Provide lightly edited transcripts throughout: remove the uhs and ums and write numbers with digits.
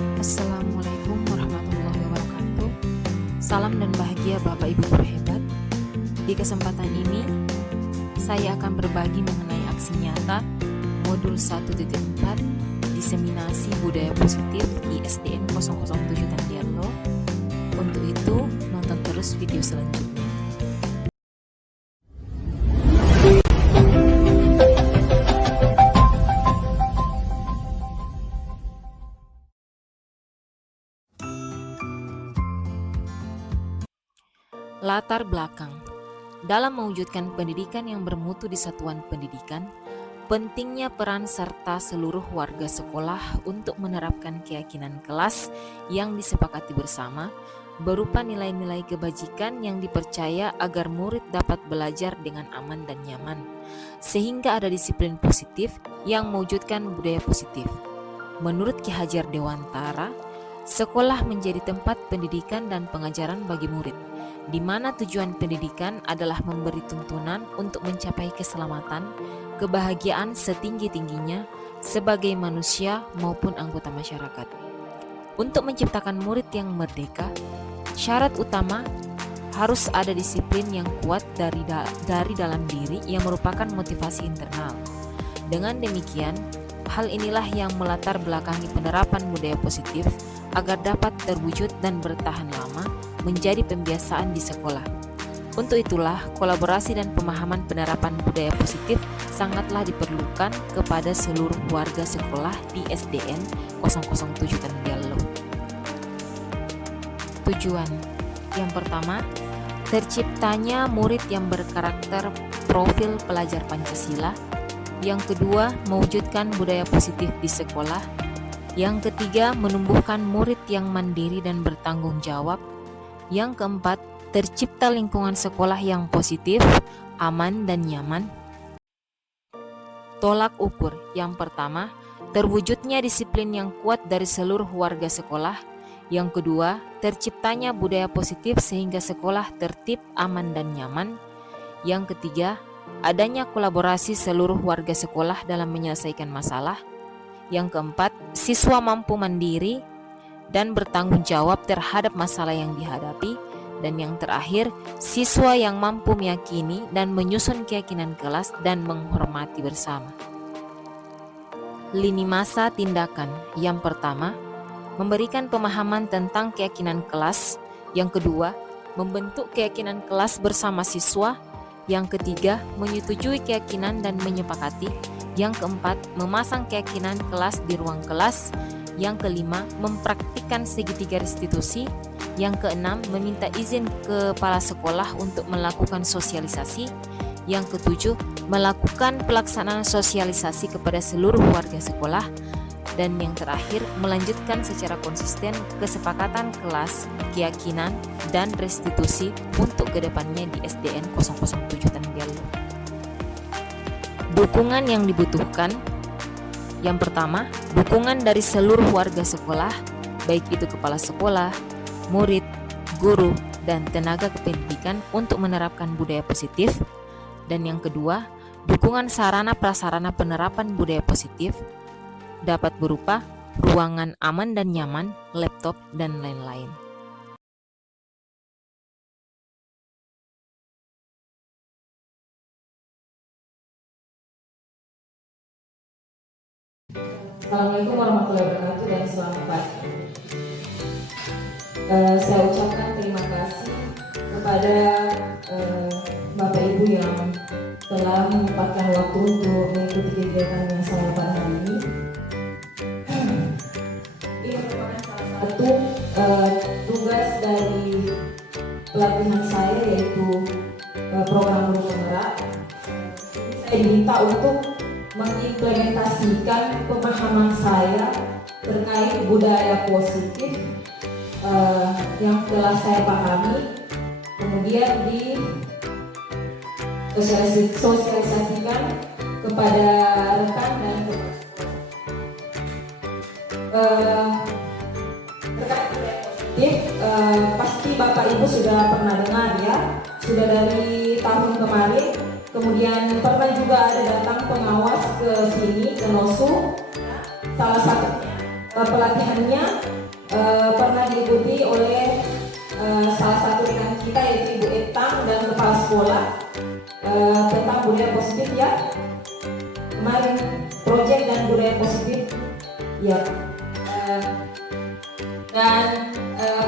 Assalamualaikum warahmatullahi wabarakatuh. Salam dan bahagia Bapak Ibu guru hebat. Di kesempatan ini, saya akan berbagi mengenai aksi nyata modul 1.4 diseminasi budaya positif ISDN 007 Tandiarlo. Untuk itu, nonton terus video selanjutnya. Latar belakang. Dalam mewujudkan pendidikan yang bermutu di satuan pendidikan, pentingnya peran serta seluruh warga sekolah untuk menerapkan keyakinan kelas yang disepakati bersama, berupa nilai-nilai kebajikan yang dipercaya agar murid dapat belajar dengan aman dan nyaman, sehingga ada disiplin positif yang mewujudkan budaya positif. Menurut Ki Hajar Dewantara, sekolah menjadi tempat pendidikan dan pengajaran bagi murid, di mana tujuan pendidikan adalah memberi tuntunan untuk mencapai keselamatan, kebahagiaan setinggi-tingginya sebagai manusia maupun anggota masyarakat. Untuk menciptakan murid yang merdeka, syarat utama harus ada disiplin yang kuat dari dalam diri yang merupakan motivasi internal. Dengan demikian, hal inilah yang melatar belakangi penerapan budaya positif agar dapat terwujud dan bertahan lama menjadi pembiasaan di sekolah. Untuk itulah, kolaborasi dan pemahaman penerapan budaya positif sangatlah diperlukan kepada seluruh warga sekolah di SDN 007 Tandiarlo. Tujuan yang pertama, terciptanya murid yang berkarakter profil pelajar Pancasila. Yang kedua, mewujudkan budaya positif di sekolah. Yang ketiga, menumbuhkan murid yang mandiri dan bertanggung jawab. Yang keempat, tercipta lingkungan sekolah yang positif, aman, dan nyaman. Tolak ukur yang pertama, terwujudnya disiplin yang kuat dari seluruh warga sekolah. Yang kedua, terciptanya budaya positif sehingga sekolah tertib, aman, dan nyaman. Yang ketiga, adanya kolaborasi seluruh warga sekolah dalam menyelesaikan masalah. Yang keempat, siswa mampu mandiri dan bertanggung jawab terhadap masalah yang dihadapi. Dan yang terakhir, siswa yang mampu meyakini dan menyusun keyakinan kelas dan menghormati bersama. Lini masa tindakan yang pertama, memberikan pemahaman tentang keyakinan kelas. Yang kedua, membentuk keyakinan kelas bersama siswa. Yang ketiga, menyetujui keyakinan dan menyepakati. Yang keempat, memasang keyakinan kelas di ruang kelas. Yang kelima, mempraktikkan segitiga restitusi. Yang keenam, meminta izin kepala sekolah untuk melakukan sosialisasi. Yang ketujuh, melakukan pelaksanaan sosialisasi kepada seluruh warga sekolah. Dan yang terakhir, melanjutkan secara konsisten kesepakatan kelas, keyakinan, dan restitusi untuk kedepannya di SDN 007 Tandiarlo. Dukungan yang dibutuhkan. Yang pertama, dukungan dari seluruh warga sekolah, baik itu kepala sekolah, murid, guru, dan tenaga kependidikan untuk menerapkan budaya positif. Dan yang kedua, dukungan sarana prasarana penerapan budaya positif dapat berupa ruangan aman dan nyaman, laptop, dan lain-lain. Assalamualaikum warahmatullahi wabarakatuh dan selamat pagi. Saya ucapkan terima kasih kepada Bapak Ibu yang telah menyempatkan waktu untuk mengikuti kegiatan yang saya pada hari ini. Ini merupakan salah satu tugas dari pelatihan saya, yaitu program guru penggerak. Saya diminta untuk mengimplementasikan pemahaman saya terkait budaya positif yang telah saya pahami, kemudian disosialisasikan kepada rekan dan terkait budaya positif. Pasti Bapak Ibu sudah pernah dengar ya, sudah dari tahun kemarin. Kemudian pernah juga ada datang pengawas ke sini, ke NOSU. Salah satunya pelatihannya pernah diikuti oleh salah satu rekan kita yaitu Ibu Etang dan kepala sekolah tentang budaya positif ya. Kemarin proyek dan budaya positif ya. Dan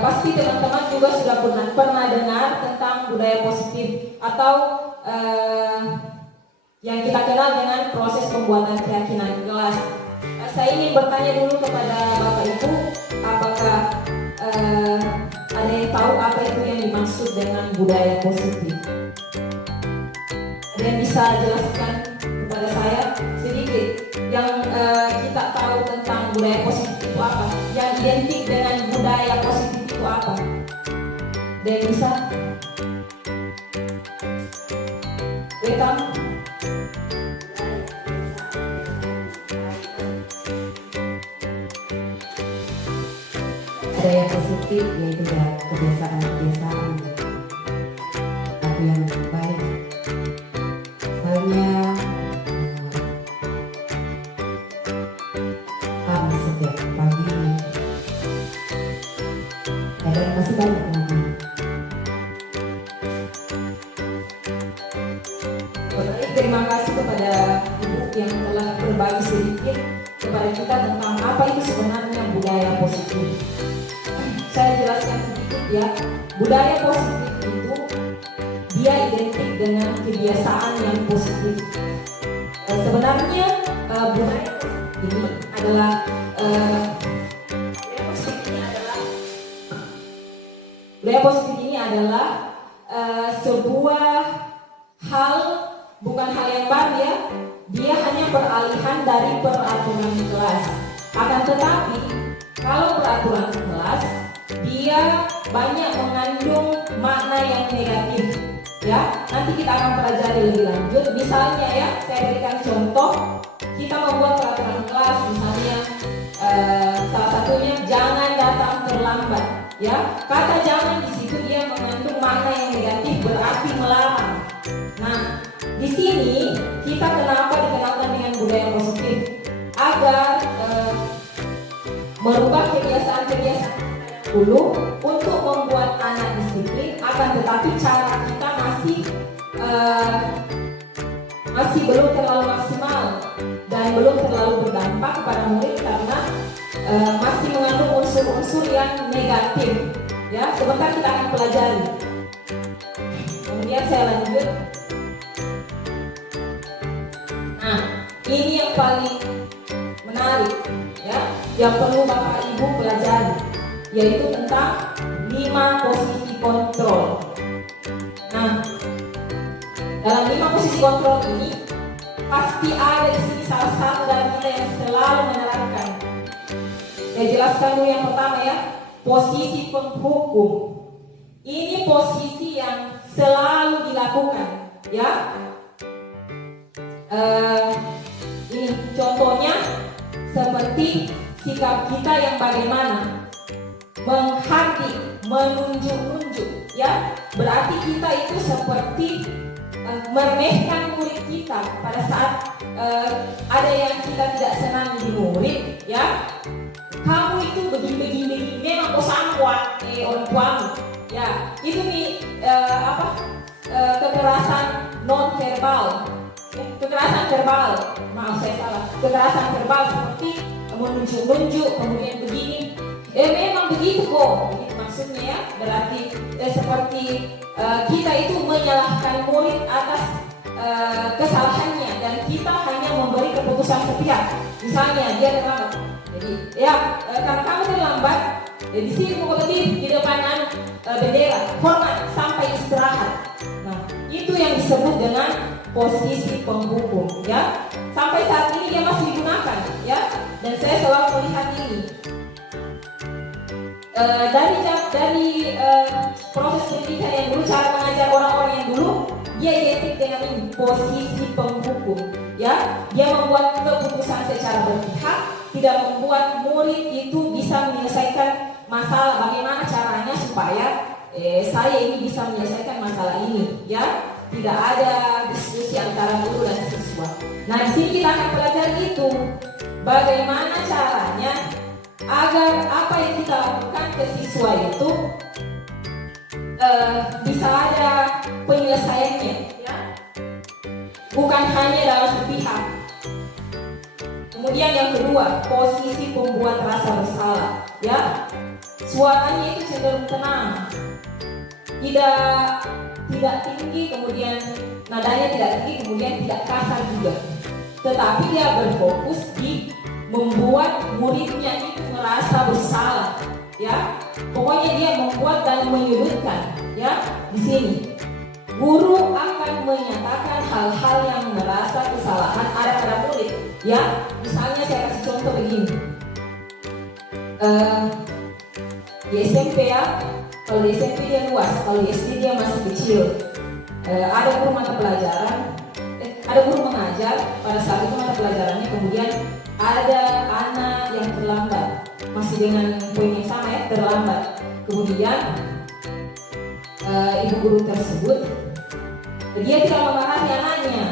pasti teman-teman juga sudah pernah dengar tentang budaya positif atau yang kita kenal dengan proses pembuatan keyakinan kelas. Saya ingin bertanya dulu kepada Bapak Ibu, apakah ada yang tahu apa itu yang dimaksud dengan budaya positif? Ada yang bisa jelaskan kepada saya sedikit yang kita tahu tentang budaya positif itu apa? Yang identik dengan budaya positif itu apa? Ada yang bisa? Betam? Ada yang positif yaitu kebiasaan-kebiasaan atau yang baik. Halnya kami setiap pagi dan masih banyak lagi. Baik, terima kasih kepada Ibu yang telah berbagi sedikit kepada kita tentang apa itu sebenarnya budaya positif. Saya jelaskan sedikit ya. Budaya positif itu dia identik dengan kebiasaan yang positif. Sebenarnya budaya positif ini adalah sebuah hal, bukan hal yang baru ya. Dia hanya peralihan dari peraturan kelas. Akan tetapi kalau peraturan kelas dia banyak mengandung makna yang negatif ya. Nanti kita akan pelajari lebih lanjut. Misalnya ya, saya berikan contoh. Kita membuat peraturan kelas, misalnya salah satunya jangan datang terlambat ya. Kata jangan di situ dia mengandung makna yang negatif, berarti melarang. Nah, di sini kita kenapa dikenalkan dengan budaya positif? Agar merubah kebiasaan-kebiasaan dulu untuk membuat anak disiplin, akan tetapi cara kita masih belum terlalu maksimal dan belum terlalu berdampak kepada murid karena masih mengandung unsur-unsur yang negatif ya. Sebentar kita akan pelajari. Kemudian saya lanjut. Nah, ini yang paling menarik ya, yang perlu Bapak Ibu pelajari, yaitu tentang 5 posisi kontrol. Nah, dalam 5 posisi kontrol ini pasti ada di sini salah satu dari kita yang selalu menerapkan. Saya jelaskan dulu yang pertama ya, posisi penghukum. Ini posisi yang selalu dilakukan ya. Ini contohnya seperti sikap kita yang bagaimana menghardik, menunjuk-nunjuk ya. Berarti kita itu seperti meremehkan murid kita pada saat ada yang kita tidak senang di murid ya. Kamu itu begini, memang bosanwa orang tuamu ya. Itu nih kekerasan non verbal, kekerasan verbal, maaf saya salah, kekerasan verbal seperti menunjuk-nunjuk kemudian begini, memang begitu kok, begitu maksudnya ya. Berarti seperti kita itu menyalahkan murid atas kesalahannya dan kita hanya memberi keputusan sepihak. Misalnya dia terlambat, jadi ya karena kamu terlambat, di sini mau berdiri di depan bendera, hormat sampai istirahat. Nah, itu yang disebut dengan posisi penghukum ya. Sampai saat ini dia masih digunakan ya, dan saya selalu melihat ini dari proses pendidikan yang dulu, cara mengajar orang-orang yang dulu, dia identik dengan ini, posisi penghukum ya. Dia membuat keputusan secara berpihak, tidak membuat murid itu bisa menyelesaikan masalah. Bagaimana caranya supaya saya ini bisa menyelesaikan masalah ini ya. Tidak ada diskusi antara guru dan siswa. Nah, di sini kita akan pelajari itu bagaimana caranya kita lakukan ke siswa itu bisa ada penyelesaiannya, ya, bukan hanya dalam sepihak. Kemudian yang kedua, posisi pembuat rasa bersalah, ya, suaranya itu cenderung tenang, tidak tinggi, kemudian nadanya tidak tinggi, kemudian tidak kasar juga, tetapi dia berfokus di membuat muridnya itu merasa bersalah, ya. Pokoknya dia membuat dan menyudutkan, ya. Di sini guru akan menyatakan hal-hal yang merasa kesalahan ada pada murid, ya. Misalnya saya kasih contoh begini, di SMP, ya, kalau di SMP dia luas, kalau di SD dia masih kecil. Ada guru mata pelajaran, ada guru mengajar pada saat itu mata pelajarannya, kemudian ada anak yang terlambat, masih dengan poin yang sama, ya, terlambat. Kemudian ibu guru tersebut, dia tidak memarahi anaknya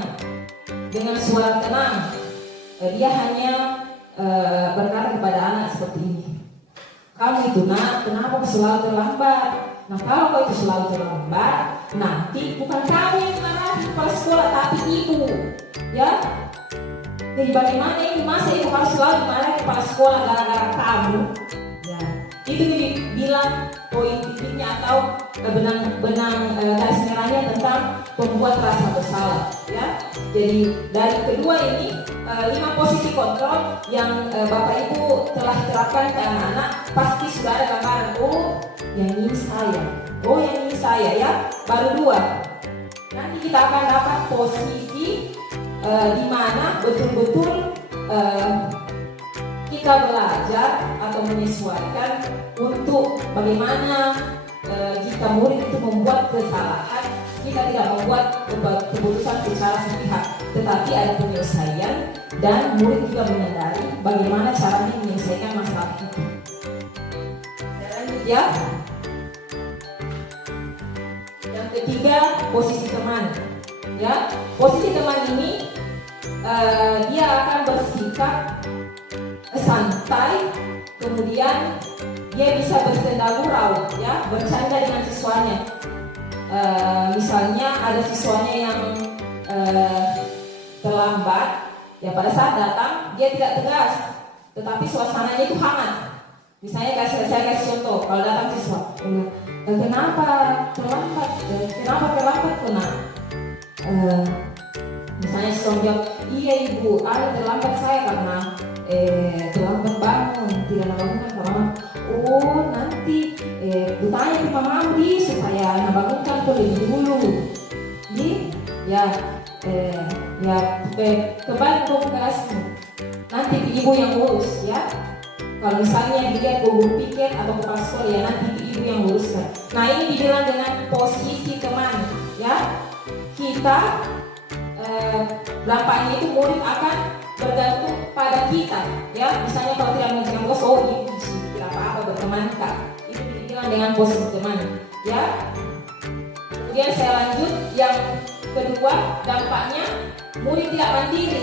dengan suara tenang. Dia hanya berkata kepada anak seperti ini, kamu itu nak, kenapa selalu terlambat? Nah, kalau kau itu selalu terlambat, nanti bukan kamu yang marahi kepala sekolah, tapi ibu, ya. Jadi bagaimana itu, masa ibu harus selalu dimarahi kepala sekolah gara-gara kamu? Ya, itu dibilang poin titiknya atau benang garis merahnya tentang pembuat rasa bersalah, ya. Jadi dari kedua ini 5 posisi kontrol yang Bapak Ibu telah terapkan ke anak-anak, pasti sudah ada gambaran, oh yang ini saya, oh yang ini saya, ya. Baru 2. Nanti kita akan dapat posisi di mana betul-betul kita belajar atau menyesuaikan untuk bagaimana jika murid itu membuat kesalahan, kita tidak membuat keputusan secara sepihak, tetapi ada penyelesaian dan murid juga menyadari bagaimana caranya menyelesaikan masalah itu. Lanjut, ya. Yang ketiga, posisi teman, ya. Posisi teman ini dia akan bersikap santai, kemudian dia bisa bersenda gurau, ya, bercanda dengan siswanya. Misalnya ada siswanya yang terlambat, ya, pada saat datang dia tidak tegas, tetapi suasananya itu hangat. Misalnya saya kasih contoh, kalau datang siswa, kenapa terlambat? Kenapa terlambat, Nak? Misalnya siswa jawab, iya ibu, ada terlambat saya karena terlambat bangun, tidak nabangunkan karena nanti bertanya ke Mama supaya nabangunkan lebih dulu. Jadi ya kembali ke kelasmu. Nanti ibu yang urus, ya. Kalau misalnya dia guru pikir atau kepala sekolah, ya nanti ibu yang uruskan. Nah, ini dibilang dengan posisi teman, ya. Kita dampaknya itu murid akan bergantung pada kita, ya. Misalnya kalau tidak mengerjakan tugas, oh ibu tidak apa-apa berteman, Kak. Itu dibilang dengan posisi teman, ya. Kemudian saya lanjut, yang kedua, dampaknya murid tidak mandiri,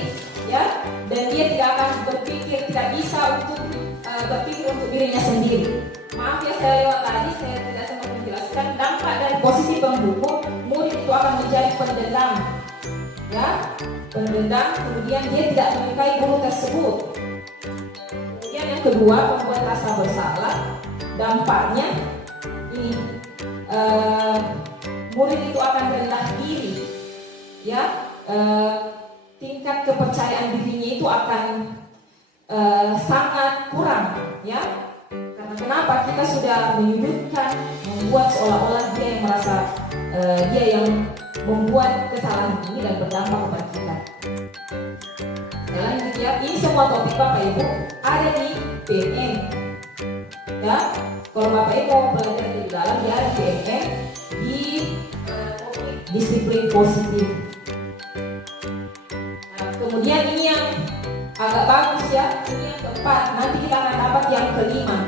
ya, dan dia tidak akan berpikir, tidak bisa untuk berpikir untuk dirinya sendiri. Maaf ya, saya lewat tadi, saya tidak sempat menjelaskan dampak dari posisi pembuku. Murid itu akan menjadi pendendam, ya, pendendam, kemudian dia tidak menyukai guru tersebut. Kemudian yang kedua, membuat rasa bersalah. Dampaknya ini murid itu akan rendah diri, ya, tingkat kepercayaan dirinya itu akan sangat kurang, ya. Karena kenapa? Kita sudah menyudutkan, membuat seolah-olah dia yang merasa dia yang membuat kesalahan ini dan berdampak kepada kita. Nah, lanjut, ya. Ini semua topik Bapak Ibu ada di PMM, ya. Kalau Bapak Ibu mau belajar di dalam, dia ada PMM di disiplin positif. Nah, kemudian ini yang agak bagus, ya. Ini yang keempat. Nanti kita akan dapat yang kelima.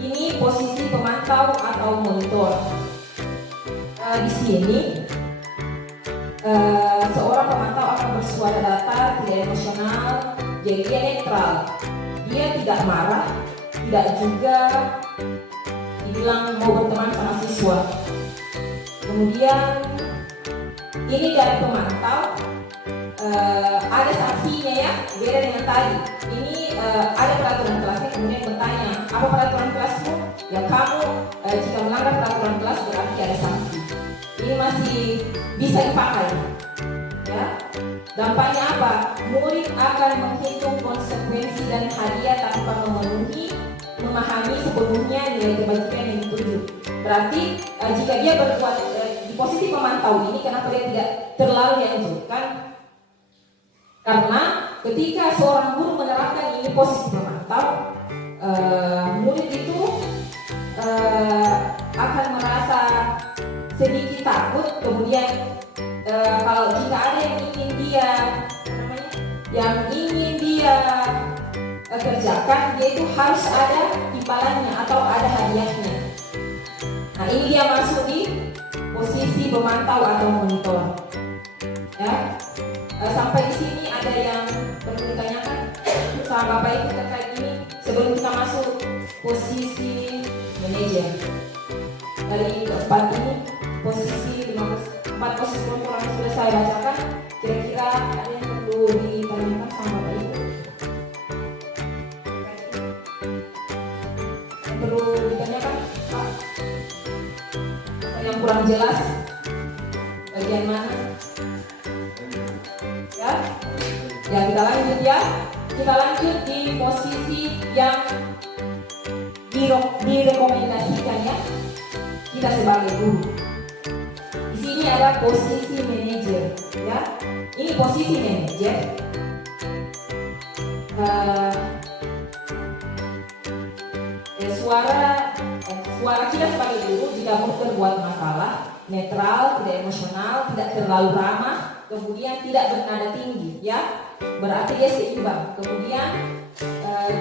Ini posisi pemantau atau monitor. Di sini seorang pemantau akan bersuara datar, tidak emosional, jadi dia netral. Dia tidak marah, tidak juga dibilang mau berteman sama siswa. Kemudian ini dari pemantau, ada sanksinya ya, beda dengan tadi. Ini ada peraturan kelasnya, kemudian bertanya, apa peraturan kelasmu? Ya kamu jika melanggar peraturan kelas berarti ada sanksi. Ini masih bisa dipakai. Ya, dampaknya apa? Murid akan menghitung konsekuensi dan hadiah tanpa memahami sepenuhnya nilai kebajikan yang dituju. Berarti jika dia berbuat di posisi pemantau ini, kenapa dia tidak terlalu dianjurkan? Karena ketika seorang guru menerapkan ini posisi pemantau, murid itu akan merasa sedikit takut. Kemudian kalau jika ada yang ingin dia kerjakan, dia itu harus ada imbalannya atau ada hadiahnya. Nah, ini dia masuk di posisi pemantau atau monitor. Ya, sampai di sini ada yang perlu ditanyakan sama Bapak Ibu terkait ini sebelum kita masuk posisi manajer. Dari keempat ini posisi 4 posisi kelompok yang sudah saya bacakan, kira-kira ada yang perlu ditanyakan sama Bapak Ibu? Yang perlu ditanyakan Pak? Atau yang kurang jelas bagian mana? Ya kita lanjut ya. Kita lanjut di posisi yang direkomendasikan ya. Kita sebagai guru. Di sini ada posisi manajer ya. Ini posisi manajer. Suara kita sebagai guru jika mau berbuat masalah, netral, tidak emosional, tidak terlalu ramah, kemudian tidak bernada tinggi ya, berarti dia seimbang. Kemudian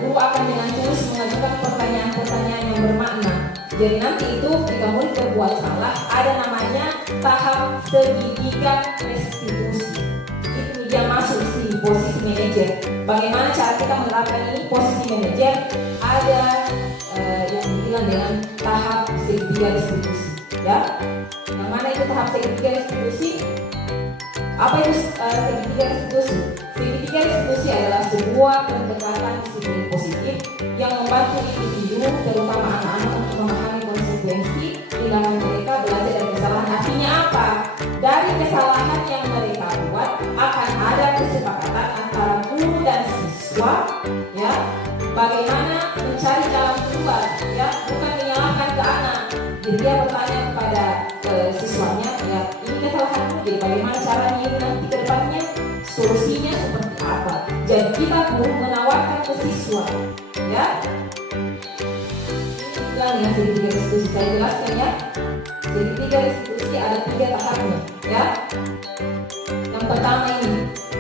guru akan dengan tulus mengajukan pertanyaan-pertanyaan yang bermakna. Jadi nanti itu jika murid berbuat salah, ada namanya tahap segitiga restitusi. Itu dia masuk di posisi manajer. Bagaimana cara kita menerapkan ini posisi manajer? Ada yang dibilang dengan tahap segitiga restitusi ya. Yang mana itu tahap segitiga restitusi? Apa itu segitiga restitusi? Segitiga restitusi adalah sebuah pendekatan disiplin positif yang membantu individu, terutama anak-anak, untuk memahami konsekuensi tindakan mereka, belajar dari kesalahan. Artinya apa? Dari kesalahan yang mereka buat akan ada kesepakatan antara guru dan siswa ya, bagaimana mencari jalan keluar ya, bukan menyalahkan ke anak. Jadi dia bertanya kepada siswanya, ya ini kesalahanmu, jadi bagaimana caranya ini nanti ke depannya, solusinya seperti apa. Jadi kita pun menawarkan ke siswa ya. Ini segitiga restitusi, saya jelaskan ya. Segitiga restitusi ada 3 tahapnya ya. Yang pertama ini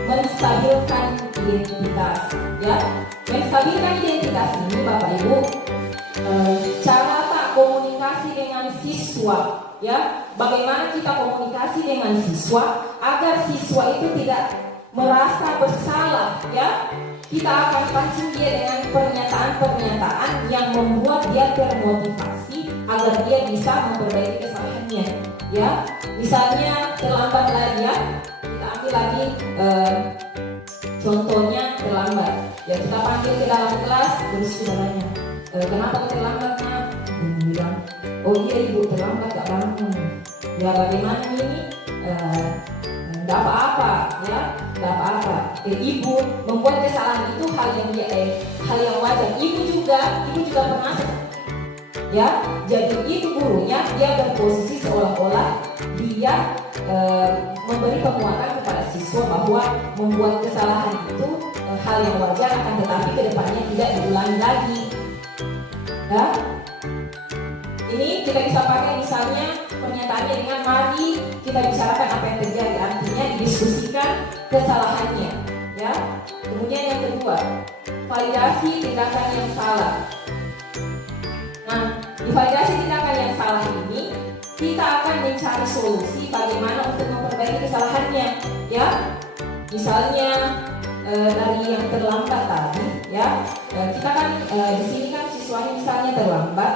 menstabilkan identitas ya. Menstabilkan identitas ini Bapak Ibu, cara tak komunikasi dengan siswa ya. Bagaimana kita komunikasi dengan siswa agar siswa itu tidak merasa bersalah ya. Kita akan pancing dia dengan pernyataan-pernyataan yang membuat dia termotivasi agar dia bisa memperbaiki kesalahannya ya. Misalnya terlambat lagi ya, kita ambil lagi contohnya terlambat ya, kita panggil ke dalam kelas, terus kita tanya, kenapa terlambat nak? Dia bilang, oh iya ibu terlambat gak bangun ya. Bagaimana ini? Gak apa-apa ya, gak apa-apa. Ibu membuat kesalahan itu hal yang wajar. Ibu juga pernah ya. Jadi itu gurunya dia berposisi seolah-olah dia memberi penguatan kepada siswa bahwa membuat kesalahan itu hal yang wajar, akan tetapi kedepannya tidak diulangi lagi ya. Ini kita bisa pakai misalnya pernyataannya dengan mari kita bicarakan apa yang terjadi, artinya didiskusikan kesalahannya ya. Kemudian yang kedua, validasi tindakan yang salah. Nah, di validasi tindakan yang salah ini kita akan mencari solusi bagaimana untuk memperbaiki kesalahannya ya. Misalnya dari yang terlambat tadi ya, kita kan di sini kan siswanya misalnya terlambat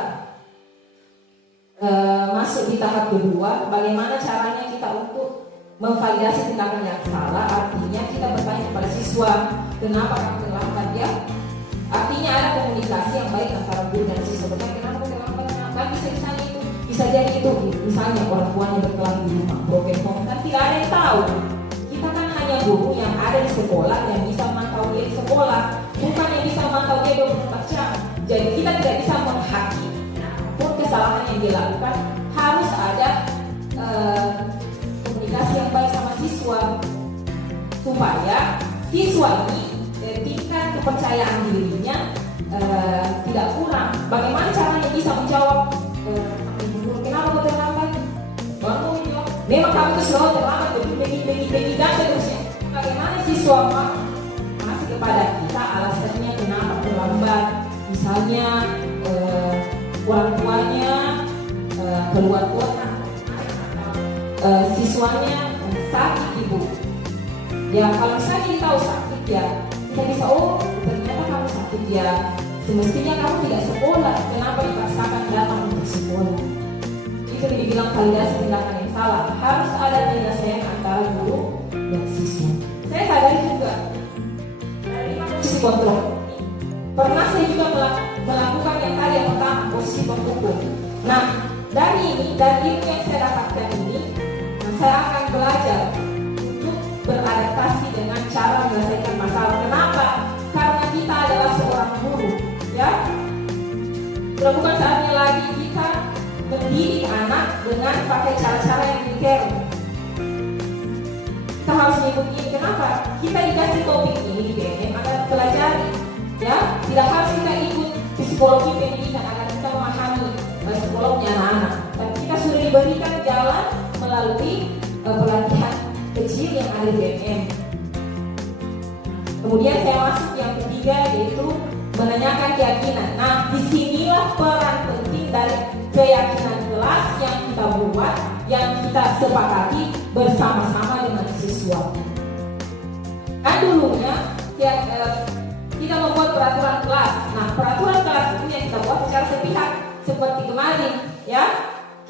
masuk di tahap kedua, bagaimana caranya kita untuk memvalidasi tindakan yang salah? Artinya kita bertanya kepada siswa, kenapa kamu terlambat ya? Artinya ada komunikasi yang baik antara guru dan siswa. Kenapa terlambat? Kan bisa misalnya itu, bisa jadi itu, misalnya orang tuanya berkelahi di rumah, broken home, kan tidak ada yang tahu. Kita kan hanya guru yang ada di sekolah yang bisa memantau dia di sekolah, bukan yang bisa memantau dia 24 jam. Jadi kita tidak bisa menghakimi apapun kesalahan yang dia lakukan. Harus ada komunikasi yang baik sama siswa supaya siswa ini tingkat kepercayaan dirinya tidak kurang. Bagaimana caranya bisa menjawab kenapa kau terlambat? Baru menjawab, memang kamu itu selalu terlambat begini dan seterusnya. Bagaimana siswa masih kepada kita alasannya kenapa terlambat? Misalnya orang tuanya keluar kota, siswanya sakit ibu. Ya kalau misalnya kita tahu sakit ya kita bisa, oh ternyata kamu sakit ya, semestinya kamu tidak sekolah, kenapa dipaksakan datang untuk sekolah? Itu dibilang validasi tindakan yang salah. Harus ada penyelesaian antara guru dan siswa. Saya sadari juga dari posisi kontrol. Pernah saya juga melakukan yang tadi yang pertama, posisi penghukum. Nah dari ilmu yang saya dapatkan ini, saya akan belajar untuk beradaptasi dengan cara menyelesaikan masalah. Kenapa? Karena kita adalah seorang guru, ya. Sudah bukan saatnya lagi kita mendidik anak dengan pakai cara-cara yang militer. Kita harus mengikuti ini. Kenapa? Kita dikasih topik ini di BNM agar pelajari, ya. Tidak harus kita ikut psikologi pendidikan agar kita memahami psikologinya anak-anak. Dan kita sudah diberikan jalan melalui pelatihan kecil yang ada di BNM. Kemudian saya masuk yang ketiga, yaitu menanyakan keyakinan. Nah, disinilah peran penting dari keyakinan kelas yang kita buat, yang kita sepakati bersama-sama dengan siswa. Kan dulunya kita membuat peraturan kelas. Nah, peraturan kelas itu yang kita buat secara sepihak seperti kemarin, ya.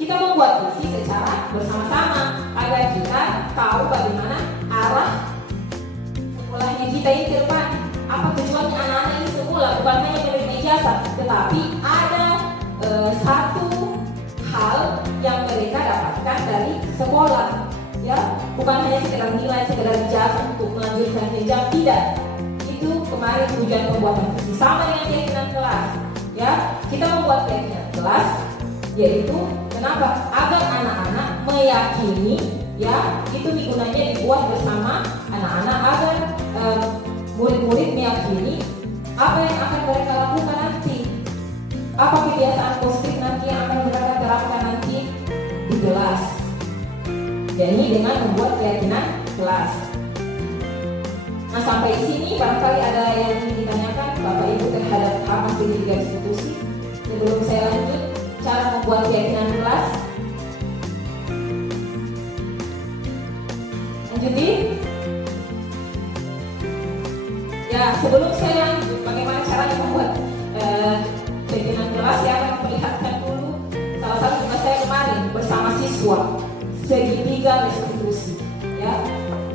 Kita membuat visi secara bersama-sama agar kita tahu bagaimana arah sekolahnya kita ini ke depan. Apa tujuannya anak-anak ini sekolah, bukan hanya menerima ijazah, tetapi ada satu hal yang mereka dapatkan dari sekolah, ya. Bukan hanya sekedar nilai, sekedar ijazah untuk melanjutkan jenjang, tidak. Itu kemarin tujuan pembuatan visi sama dengan keyakinan kelas, ya. Kita membuat keyakinan kelas, yaitu kenapa? Agar anak-anak meyakini, ya, itu gunanya dibuat bersama anak-anak agar murid-murid meyakini apa yang akan mereka lakukan nanti, apa kebiasaan positif nanti yang akan mereka terapkan nanti di kelas. Jadi dengan membuat keyakinan kelas. Nah sampai di sini barangkali ada yang ingin ditanyakan Bapak Ibu terhadap apa tiga institusi. Sebelum saya lanjut cara membuat keyakinan kelas. Lanjutin. Ya, sebelum saya lanjut bagaimana caranya membuat keyakinan kelas, saya akan memperlihatkan dulu salah satu tugas saya kemarin bersama siswa, segitiga restitusi. Ya,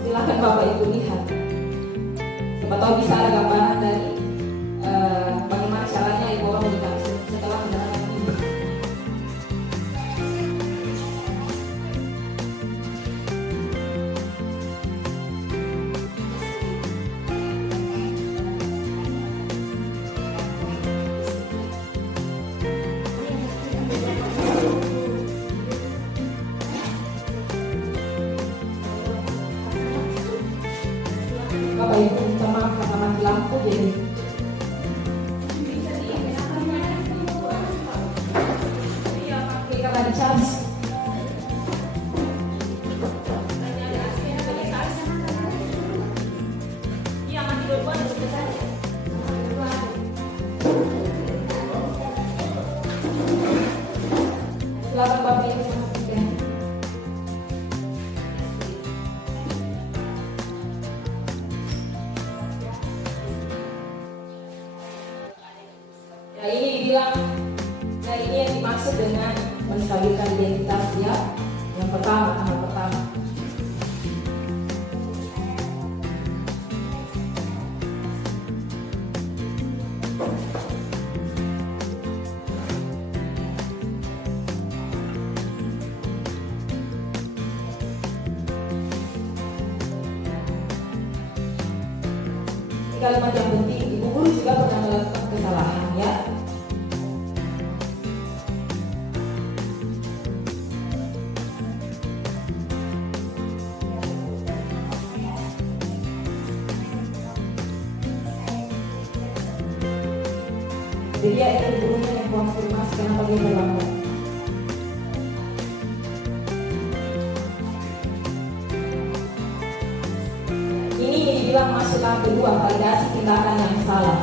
silakan Bapak Ibu lihat. Siapa tahu bisa ada gambaran dari bagaimana caranya Ibu orang meditasi setelah menjalankan ini. Bapak Ibu minta maaf karena mati lampu jadi iya pakai karena di charge. Iya mati duluan terus saja. Silakan Bapak Ibu saksikan. Ya, Nah ini dibilang, nah ini yang dimaksud dengan menstabilkan identitas ya. Yang pertama, hal pertama. Kalimat yang penting, ibu guru juga pernah melakukan kesalahan ya. Jadi ya itu gurunya yang konfirmasi kenapa dia terlambat. Ini dibilang masuk tahap kedua, validasi tindakan yang salah.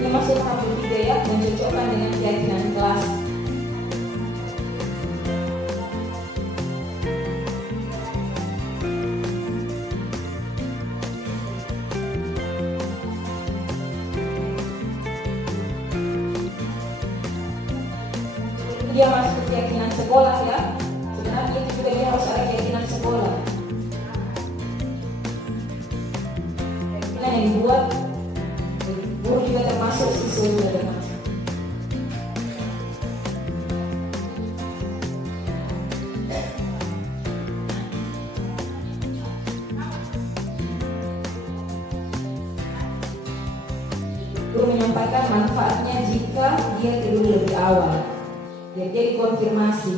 Ini masuk tahap ketiga ya, mencocokkan dengan keyakinan kelas. Dia masuk keyakinan sekolah ya. Sebenarnya itu juga dia harus ada keyakinan sekolah. Keyakinan yang dibuat guru juga termasuk siswa juga termasuk. Guru menyampaikan manfaatnya jika dia tidur lebih awal. Jadi konfirmasi.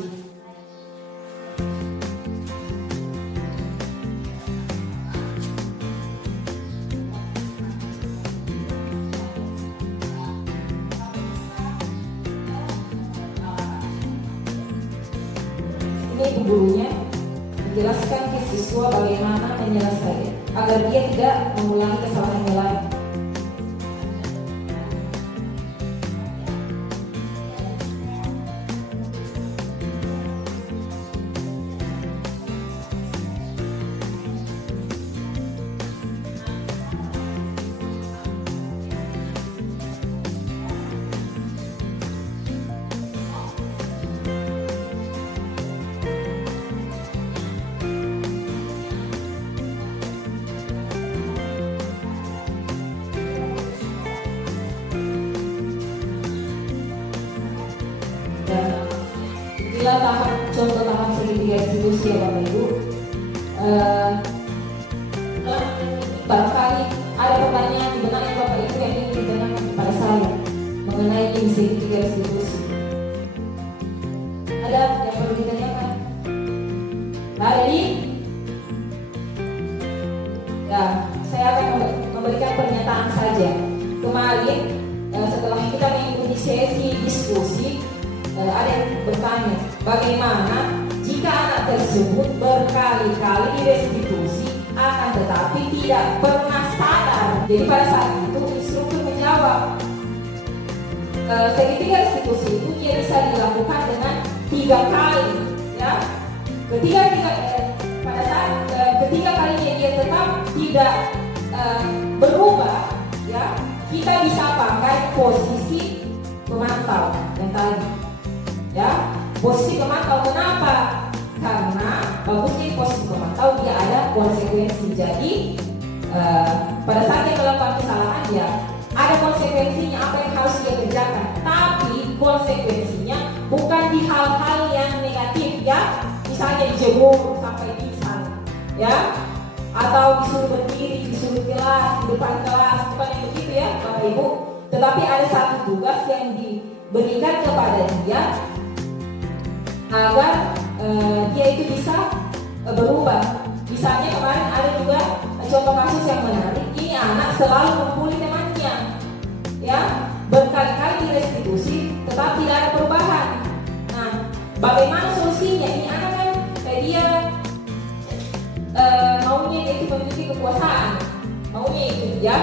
Ini ibu gurunya menjelaskan ke siswa bagaimana menyelesaikan agar dia tidak mengulangi kesalahan yang lain. Dan inilah contoh tahap segitiga institusi ya Bapak Ibu. Barangkali ada pertanyaan di benaknya Bapak Ibu yang ingin ditanyakan kepada saya mengenai ini segitiga institusi. Ada yang perlu ditanyakan? Tadi ya, saya akan memberikan pernyataan saja. Kemarin setelah kita mengikuti sesi diskusi, ada yang bertanya, bagaimana jika anak tersebut berkali-kali direstitusi akan tetapi tidak pernah sadar. Jadi pada saat itu instruktur menjawab, segitiga restitusi itu dia bisa dilakukan dengan 3 kali, ya. Pada saat ketiga kalinya dia tetap tidak berubah, ya. Kita bisa pakai posisi pemantau yang tadi. Ya, posisi pemantau kenapa? Karena bagusnya posisi pemantau dia ada konsekuensi. Jadi pada saat dia melakukan kesalahan ya ada konsekuensinya apa yang harus dia kerjakan. Tapi konsekuensinya bukan di hal-hal yang negatif ya. Misalnya dijemur sampai pingsan, ya, atau disuruh berdiri, disuruh kelas, di depan kelas, bukan yang begitu ya Bapak Ibu. Tetapi ada satu tugas yang diberikan kepada dia agar dia itu bisa berubah. Misalnya kemarin ada juga contoh kasus yang menarik. Ini anak selalu membuli temannya, ya, berkali-kali direstitusi, tetap tidak ada perubahan. Nah, bagaimana solusinya? Ini anak kan dia maunya dia itu memiliki kekuasaan, maunya itu ya.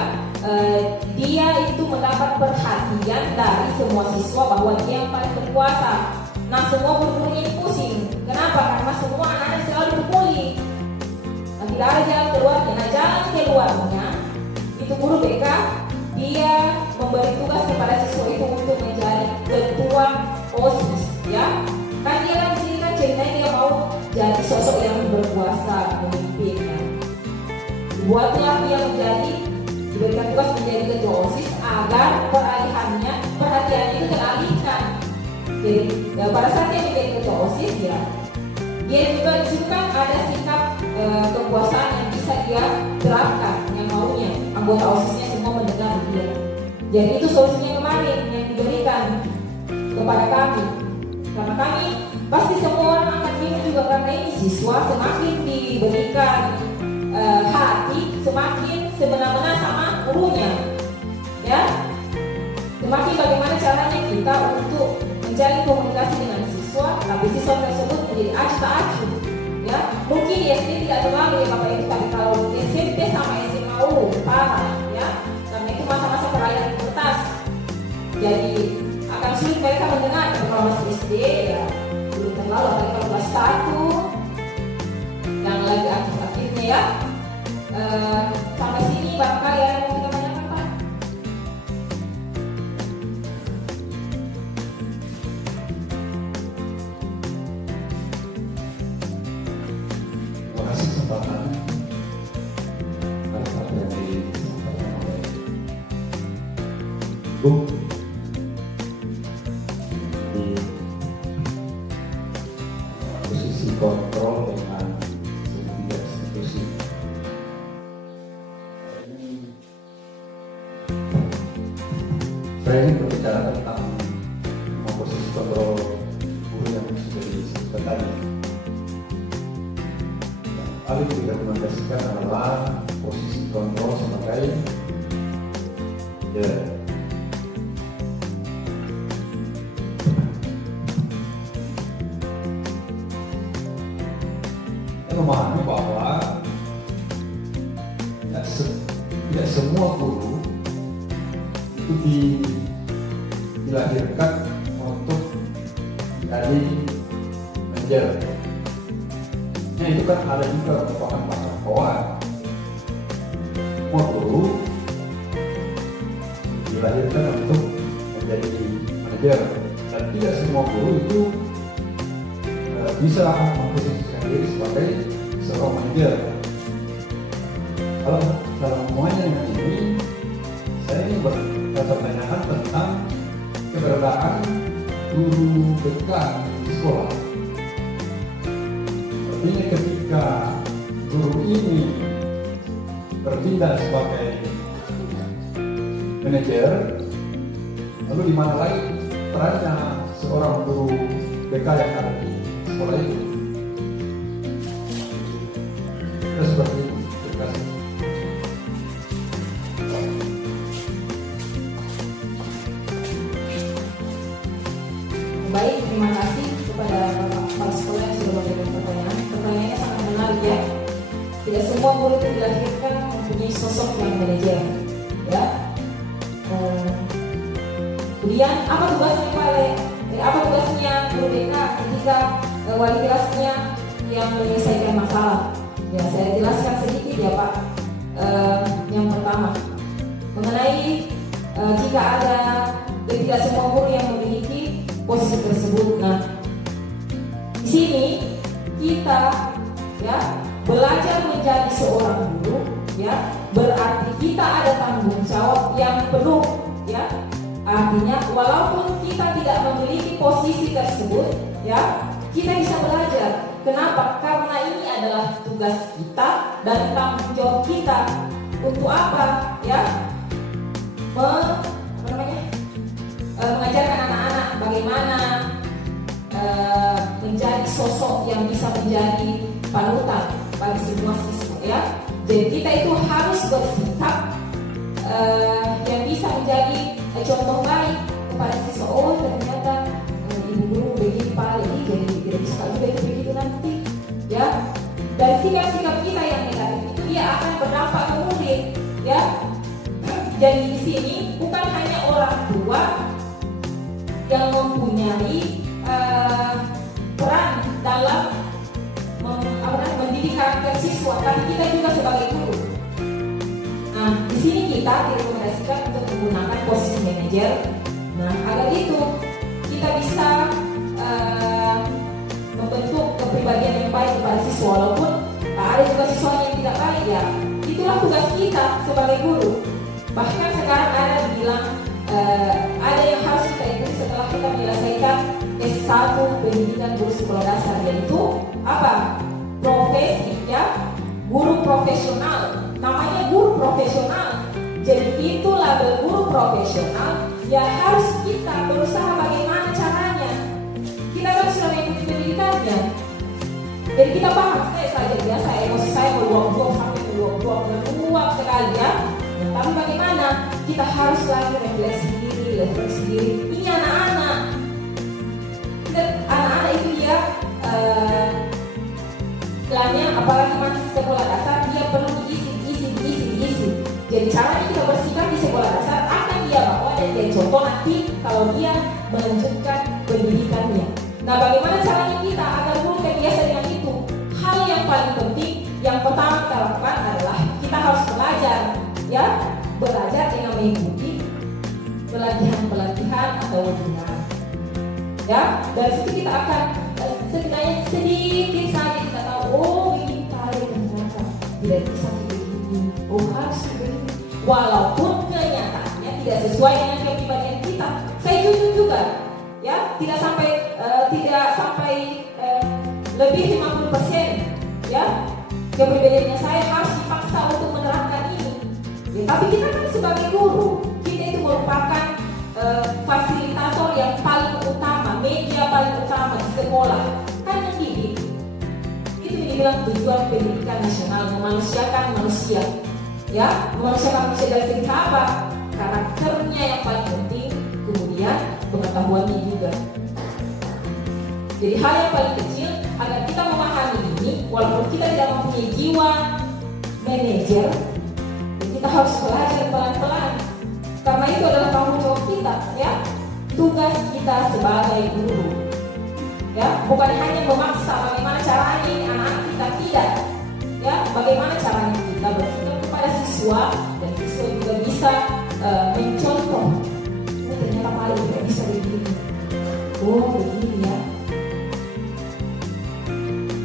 Dia itu mendapat perhatian dari semua siswa bahwa dia yang paling berkuasa. Nah, semua guru-gurunya ini pusing. Kenapa? Karena semua anak-anak selalu dipukuli. Nah, tidak ada jalan keluarnya. Nah, jalan keluarnya itu guru BK dia memberi tugas kepada siswa itu untuk menjadi ketua OSIS, ya. Kan dia kan di sini kan ceritanya dia mau jadi sosok yang berkuasa, memimpin, ya. Buatlah dia menjadi diberikan tugas menjadi ketua OSIS agar perhatiannya itu teralihkan. Jadi ya, pada saat dia menjadi ketua OSIS, ya, dia juga disuruhkan ada sikap kekuasaan yang bisa dia terapkan, yang maunya anggota OSISnya semua mendengar dia. Jadi itu solusinya kemarin yang diberikan kepada kami. Karena kami pasti semua orang akan bingung juga karena ini siswa semakin diberikan hati, semakin sebenar-benar sama gurunya, ya. Semakin bagaimana caranya kita untuk menjalin komunikasi dengan siswa, tapi siswa tersebut menjadi acuh tak acuh, ya. Mungkin di SD tidak terlalu ya Bapak Ibu, tapi kalau SMP sama SMA parah, ya. Karena itu masa-masa perayaan kertas, jadi akan sulit mereka mendengar. Kalau masih SD ya belum terlalu, apalagi kalau kelas 1 yang lagi aktif-aktifnya, ya. Sampai sini barangkali ada yang mau kita tanyakan, Pak? Terima kasih kesempatan atas apa yang disampaikan oleh Ibu di posisi kontrol dengan segitiga institusi. Saya ingin berbicara tentang posisi kontrol guru yang sudah disebutkan tadi. Paling direkomendasikan adalah posisi kontrol sebagai leader. Saya memahami bahwa tidak semua guru itu dilahirkan untuk menjadi manajer. Itu kan ada juga merupakan pasar keuangan. Semua guru dilahirkan untuk menjadi manajer, dan tidak semua guru itu bisa memposisikan diri sebagai seorang manajer. Kalau dalam semuanya dengan ini, saya ingin bertanyakan tentang keberadaan guru BK di sekolah. Artinya ketika guru ini bertindak sebagai manajer, lalu di mana lagi perannya seorang guru BK yang ada di sekolah itu? Kita seperti itu. Terima kasih. Baik, terima kasih kepada Bapak sekolah yang sudah memberikan pertanyaan. Pertanyaannya sangat menarik, ya. Tidak semua guru itu dilahirkan mempunyai sosok yang manajer, ya. Kemudian apa tugasnya guru BK ketika wali kelasnya yang menyelesaikan masalah? Ya, saya jelaskan sedikit ya Pak. Yang pertama mengenai jika ada tidak semua guru yang memiliki posisi tersebut. Nah, di sini kita ya belajar menjadi seorang guru, ya berarti kita ada tanggung jawab yang penuh, ya. Artinya walaupun kita tidak memiliki posisi tersebut, ya kita bisa belajar. Kenapa? Karena ini adalah tugas kita dan tanggung jawab kita. Untuk apa? Ya, mengajarkan anak-anak bagaimana menjadi sosok yang bisa menjadi panutan bagi semua siswa ya. Jadi kita itu harus bersikap yang bisa menjadi contoh baik kepada siswa. Oh ternyata ibu guru begini Pak, jadi tidak bisa juga itu begitu nanti ya. Dan sikap-sikap kita yang negatif itu dia akan berdampak ke murid ya. Jadi di sini bukan hanya orang tua yang mempunyai peran dalam mendidik karakter siswa, tapi kita juga sebagai guru. Nah, di sini kita direkomendasikan untuk menggunakan posisi manajer. Nah, agar itu kita bisa membentuk kepribadian yang baik kepada siswa, walaupun ada juga siswa yang tidak baik ya. Itulah tugas kita sebagai guru. Bahkan sekarang ada bilang ada yang harus kita ikuti setelah kita menyelesaikan S1 pendidikan guru sekolah dasar, yaitu apa? Profesi ya, guru profesional. Namanya guru profesional. Jadi itu label guru profesional ya, harus kita berusaha bagaimana caranya. Kita kan sudah mengikuti pendidikannya. Jadi kita paham, saya saja biasa emosi saya meluap-luap sampai meluap sekali ya. Tapi bagaimana? Kita harus lagi refleksi diri. Ini anak-anak. Anak-anak itu dia istilahnya apalagi masih sekolah dasar, dia perlu diisi. Jadi caranya kita bersikap di sekolah dasar akan dia bawa dan dia contoh nanti kalau dia melanjutkan pendidikannya. Nah, bagaimana caranya kita agar guru terbiasa dengan itu? Hal yang paling penting yang pertama kita lakukan adalah kita harus belajar dengan mengikuti pelatihan atau webinar. Ya, dari situ kita akan setidaknya sedikit saja kita tahu, oh ini tadi ternyata tidak bisa begini, oh harus begini. Walaupun kenyataannya tidak sesuai dengan kepribadian kita, saya jujur juga, ya tidak sampai lebih 50%, ya kepribadiannya saya harus dipaksa untuk menerapkan ini. Ya, tapi kita kan sebagai guru, kita itu merupakan fasilitator yang paling utama, media paling utama di sekolah. Kan mendidik itu dibilang tujuan pendidikan nasional, memanusiakan manusia. Ya, memanusiakan manusia dari segi apa? Karakternya yang paling penting, kemudian pengetahuannya juga. Jadi hal yang paling kecil agar kita memahami ini, walaupun kita tidak mempunyai jiwa manajer, kita harus belajar pelan-pelan. Karena itu adalah tanggung jawab kita, ya. Tugas kita sebagai guru. Ya, bukan hanya memaksa bagaimana caranya ini anak-anak kita, tidak. Ya, bagaimana caranya kita bersikap kepada siswa dan siswa juga bisa mencontoh. Oh, ternyata paling tidak bisa begini. Oh, begini ya.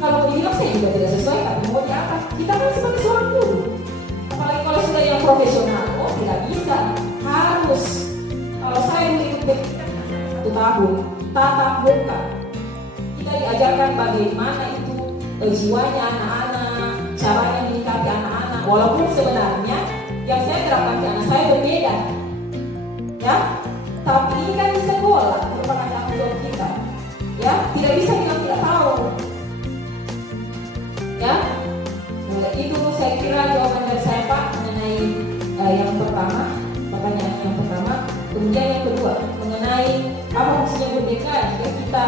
Kalau dibilang saya juga tidak sesuai, tapi mau apa? Kita kan sebagai seorang guru. Apalagi kalau sudah yang profesional, oh tidak bisa. Harus. Kalau saya dulu ikut pendidikan 1 tahun, tatap muka. Kita diajarkan bagaimana itu jiwanya anak-anak, caranya menyikapi anak-anak. Walaupun sebenarnya yang saya terapkan ke anak saya berbeda, ya. Tapi ini kan di sekolah merupakan tanggung jawab kita, ya. Tidak bisa bilang tidak tahu, ya. Nah, itu saya kira jawaban dari saya Pak mengenai yang pertama, pertanyaan yang pertama. Kemudian yang kedua mengenai apa fungsinya merdeka jika kita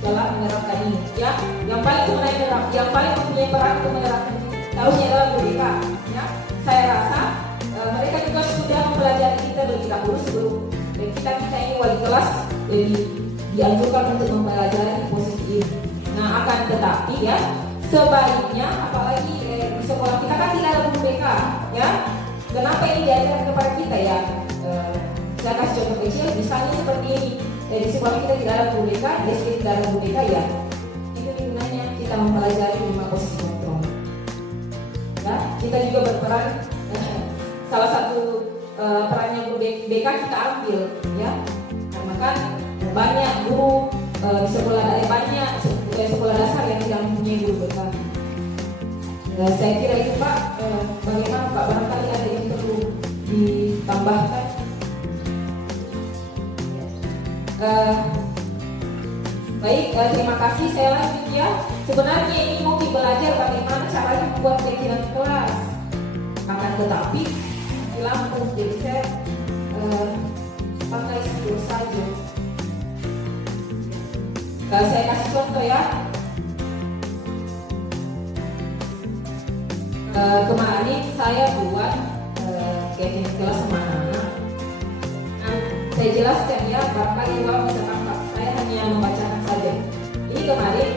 dalam menerapkan ini, ya. Yang paling sebenarnya yang paling mempunyai peran untuk menerapkan harusnya adalah merdeka, ya. Saya rasa mereka juga sudah mempelajari kita lebih dahulu sebelum kita ini wali kelas, jadi dianjurkan untuk mempelajari posisi ini. Nah, akan tetapi ya sebaiknya apalagi di sekolah kita kan tidak ada guru BK, ya. Kenapa ini diajarkan kepada kita ya? Saya kasih contoh kecil, misalnya seperti ini. Di sekolah kita tidak ada guru BK, di SD tidak ada guru BK ya. Itu gunanya kita mempelajari 5 posisi kontrol. Ya, kita juga berperan. Salah satu peran yang guru BK kita ambil, ya. Karena kan banyak guru di banyak sekolah dasar yang tidak mempunyai guru BK. Saya kira itu Pak, bagaimana Pak, barangkali ada yang perlu ditambahkan. Baik, terima kasih. Saya lanjut ya. sebenarnya ini mau belajar bagaimana caranya membuat keyakinan kelas. Akan tetapi di Lampung, jadi saya pakai skill saja. Saya kasih contoh ya. Kemarin saya buat keyakinan kelas sama anak-anak. Nah, saya jelaskan ya, barangkali juga bisa tangkap. Saya hanya membacakan saja. Ini kemarin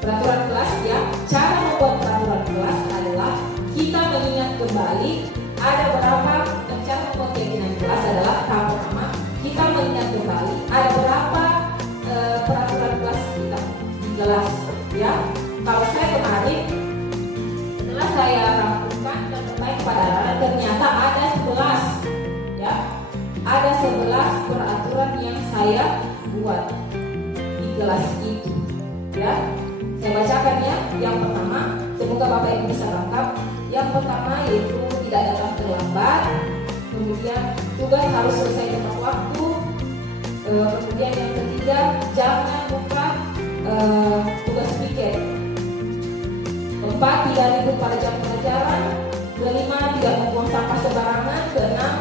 peraturan kelas ya. Cara membuat peraturan kelas adalah kita mengingat kembali ada berapa, cara membuat keyakinan kelas adalah tahap pertama. Kita mengingat kembali ada berapa peraturan kelas kita di kelas ya. Kalau saya kemarin setelah saya rampungkan dan bertanya kepada anak, ternyata ada 11 ya. Ada 11 peraturan yang saya buat di kelas itu ya. Saya bacakan ya. Yang pertama, semoga Bapak Ibu bisa tangkap. Yang pertama yaitu tidak datang terlambat. Kemudian tugas harus selesai tepat waktu. Kemudian yang ketiga, jangan buka tugas piket. Keempat, tidak ribut pada jam pelajaran. Kelima, tidak membuang sampah sembarangan. Keenam,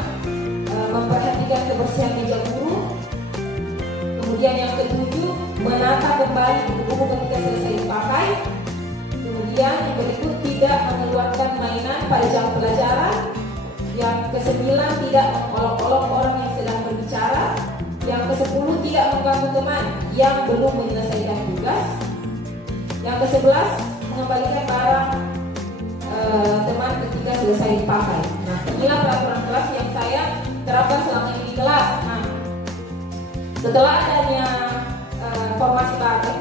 memperhatikan kebersihan meja guru. Kemudian yang ketujuh, menata kembali buku-buku ketika selesai dipakai. Kemudian yang berikut, tidak mengeluarkan mainan pada jam pelajaran. Yang kesembilan, tidak mengolok-olok orang yang sedang berbicara. Yang kesepuluh, tidak mengganggu teman yang belum menyelesaikan tugas. Yang kesebelas, mengembalikan barang teman ketika selesai dipakai. Nah, inilah peraturan kelas yang saya terapkan selama ini di kelas. Nah, setelah adanya formasi baru,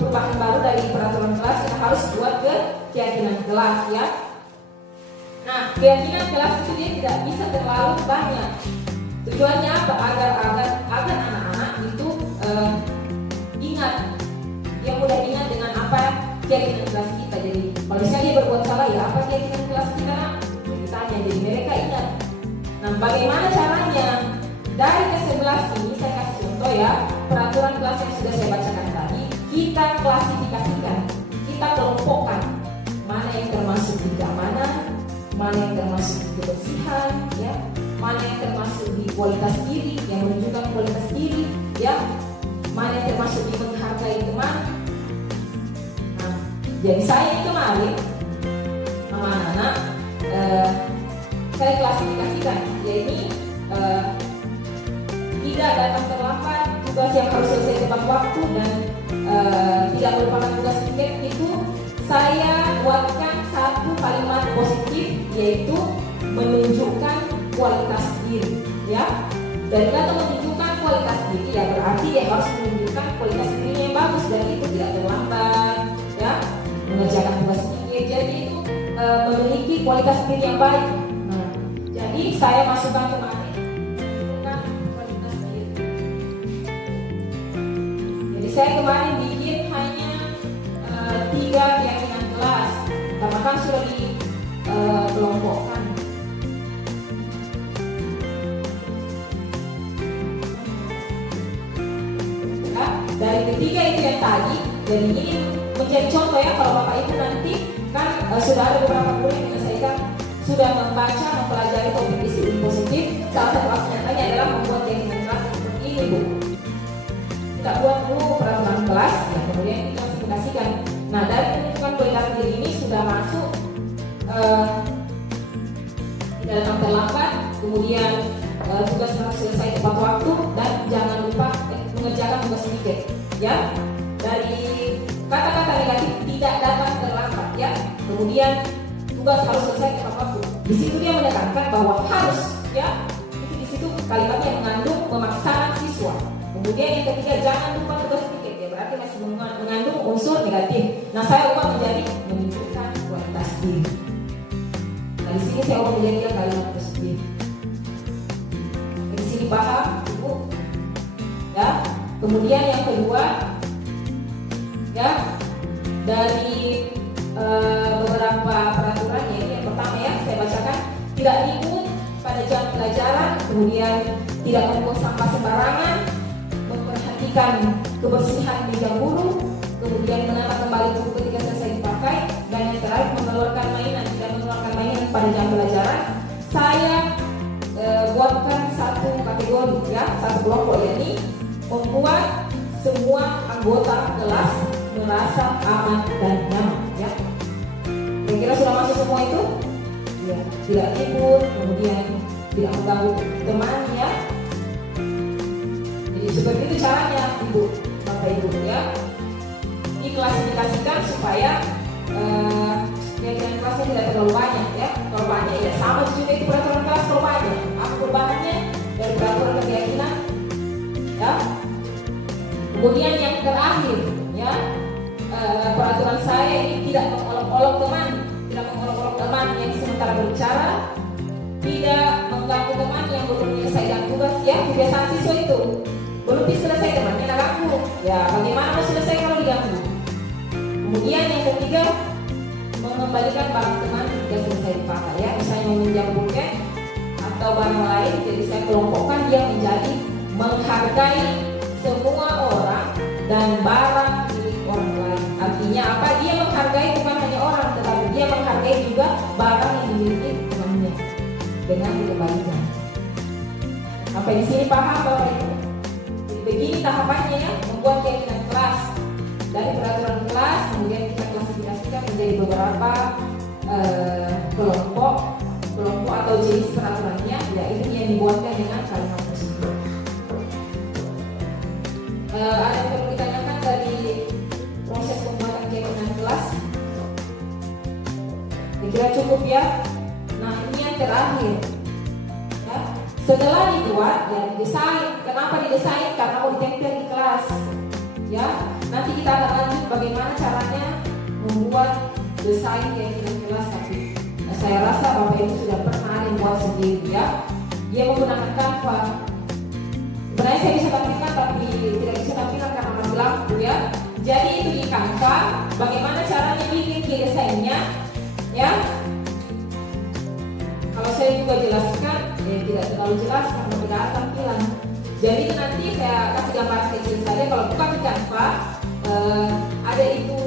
perubahan baru dari peraturan kelas, kita harus buat ke keyakinan kelas ya. Nah, keyakinan kelas itu dia tidak bisa terlalu banyak. Tujuannya apa? Agar anak-anak itu ingat, yang mudah ingat dengan apa keyakinan kelas kita. Jadi kalau misalnya dia berbuat salah, ya apa keyakinan kelas kita? Jadi tanya, jadi mereka ingat. Nah, bagaimana caranya? Dari ke-11 ini saya kasih contoh ya, peraturan kelas yang sudah saya bacakan tadi, kita klasifikasikan, kita kelompokkan mana yang termasuk di keamanan, mana yang termasuk di kebersihan, ya, mana yang termasuk di kualitas diri, yang menunjukkan kualitas diri, ya, mana yang termasuk di menghargai teman. Nah, jadi saya kemarin sama anak-anak saya klasifikasikan, yaitu tidak datang terlambat, tugas yang harus selesai tepat waktu, dan tidak melupakan tugas tiket. Itu saya buatkan satu kalimat positif, yaitu menunjukkan kualitas diri ya. Dan kalau menunjukkan kualitas diri ya berarti dia harus menunjukkan kualitas dirinya yang bagus, dan itu tidak terlambat ya, mengerjakan tugas tiket. Jadi itu memiliki kualitas diri yang baik. Nah, jadi saya masukkan kemarin kualitas diri. Jadi saya kemarin bikin hanya 3 keyakinan kelas, karena kan sudah dikelompokkan. Nah, dari ketiga itu yang tadi, dan ini menjadi contoh ya, kalau Bapak Ibu nanti kan sudah ada beberapa guru yang menyelesaikan, sudah membaca, mempelajari topik disiplin positif. Salah satu aksi nyatanya adalah membuat keyakinan kelas seperti ini, Bu. Kita buat dulu peraturan kelas, ya, kemudian kita klasifikasikan. Nah, dari penentukan kualitas diri ini sudah masuk tidak datang terlambat, kemudian tugas harus selesai tepat waktu, dan jangan lupa mengerjakan tugas tiket. Ya, dari kata-kata negatif tidak datang terlambat, ya. Kemudian tugas harus selesai tepat waktu. Di situ dia menekankan bahwa harus, ya. Itu di situ kalimatnya mengandung pemaksaan siswa. Kemudian yang ketiga, jangan lupa tugas tiket, ya, berarti masih mengandung unsur negatif. Nah, saya ubah menjadi menunjukkan kualitas diri. Nah, di sini saya ubah menjadi kalimat positif. Di sini paham, Ibu? Ya. Kemudian yang kedua, ya, dari beberapa peraturan, yaitu yang pertama ya, saya bacakan, tidak ribut pada jam pelajaran, kemudian tidak membuang sampah sembarangan, memperhatikan kebersihan meja guru, kemudian menata kembali buku ketika selesai dipakai, dan yang terakhir mengeluarkan mainan. Tidak mengeluarkan mainan pada jam pelajaran, saya buatkan satu kategori, ya, satu kelompok, yakni membuat semua anggota kelas merasa aman dan nyaman, ya. Kira-kira sudah masuk semua itu? Ya, tidak ribut, kemudian tidak mengganggu teman, ya. Jadi seperti itu caranya, Ibu, Bapak Ibu, ya. Diklasifikasikan supaya kegiatan kelasnya tidak terlalu banyak, ya. Kalau banyak, ya sama juga itu peraturan kelas kalau banyak. Apa perubahannya dari peraturan ke keyakinan, ya. Kemudian yang terakhir, ya, peraturan saya ini tidak mengolok-olok teman, yang sementara berbicara, tidak mengganggu teman yang belum menyelesaikan tugas, ya. Kebiasaan siswa itu belum selesai temannya ganggu, ya. Bagaimana mau selesai kalau diganggu? Kemudian yang ketiga, mengembalikan barang teman jika selesai dipakai, ya. Misalnya meminjam buket atau barang lain, jadi saya kelompokkan dia menjadi menghargai semua orang dan barang milik orang lain. Artinya apa? Dia menghargai bukan hanya orang, tetapi dia menghargai juga barang yang dimiliki temannya dengan dikembalikan. Apa di sini paham, Bapak Ibu? Jadi begini tahapannya, ya, membuat keyakinan kelas. Dari peraturan kelas, kemudian kita klasifikasikan menjadi beberapa kelompok atau jenis peraturannya, yaitu yang dibuatkan dengan kalimat tersebut. Ada yang perlu ditanyakan dari proses pembuatan keyakinan kelas? Kira cukup, ya. Nah, ini yang terakhir, ya. Setelah dibuat, ya, didesain. Kenapa didesain? Karena mau ditempel di kelas, ya. Nanti kita akan lanjut bagaimana caranya membuat desain keyakinan kelas. Tapi saya rasa Bapak Ibu sudah pernah membuat sendiri, ya. Dia menggunakan Canva. Sebenarnya saya bisa tampilkan, tapi tidak bisa tampilkan karena mati lampu, ya. Jadi itu di Canva, bagaimana caranya bikin key desainnya, ya. Kalau saya juga jelaskan, tidak terlalu jelas karena tidak ada tampilan. Jadi nanti saya kasih gambar kecil saja. Kalau buka di Canva, ada itu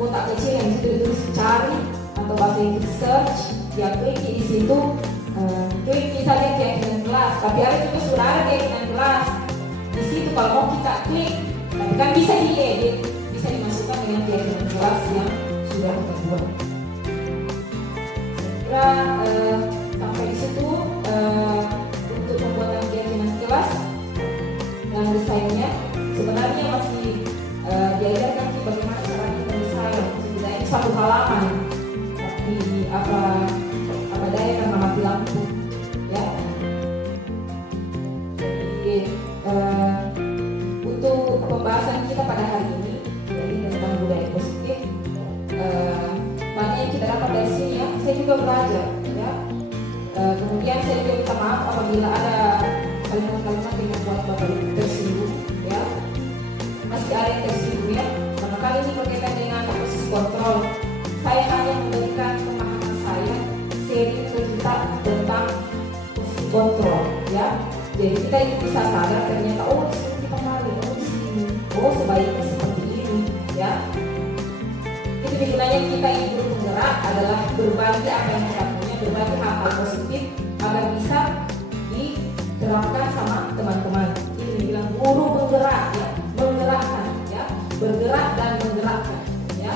kotak kecil yang ditulis cari atau bahasa Inggris search. Ya, klik di situ, klik misalnya keyakinan kelas. Tapi ada juga sudah ada keyakinan kelas di situ. Kalau mau kita klik, tapi kan bisa diedit, bisa dimasukkan dengan keyakinan kelas yang sudah kita buat. Saya kira sampai di situ untuk pembuatan keyakinan kelas dan desainnya. Sebenarnya masih diajarkan sih bagaimana caranya mendesain. Sebenarnya satu halaman, tapi apa daya karena mati lampu, ya. Jadi untuk pembahasan kita pada hari ini, jadi tentang budaya positif, banyak yang kita dapat dari sini, ya. Saya juga belajar, ya. Kemudian saya juga minta maaf apabila ada kalimat-kalimat yang membuat Bapak Ibu tersinggung, ya. Masih ada yang tersinggung, ya. Karena kali ini berkaitan dengan proses kontrol. Saya hanya memberikan pemahaman saya seri cerita tentang proses kontrol, ya. Jadi kita itu bisa sadar ternyata di sini kita balik, di sini, sebaiknya seperti ini, ya. Itu gunanya kita ini guru penggerak adalah berbagi apa yang kita punya, berbagi hal-hal positif agar bisa diterapkan sama teman-teman. Ini dibilang guru penggerak, ya, menggerakkan, ya, bergerak dan menggerakkan, ya.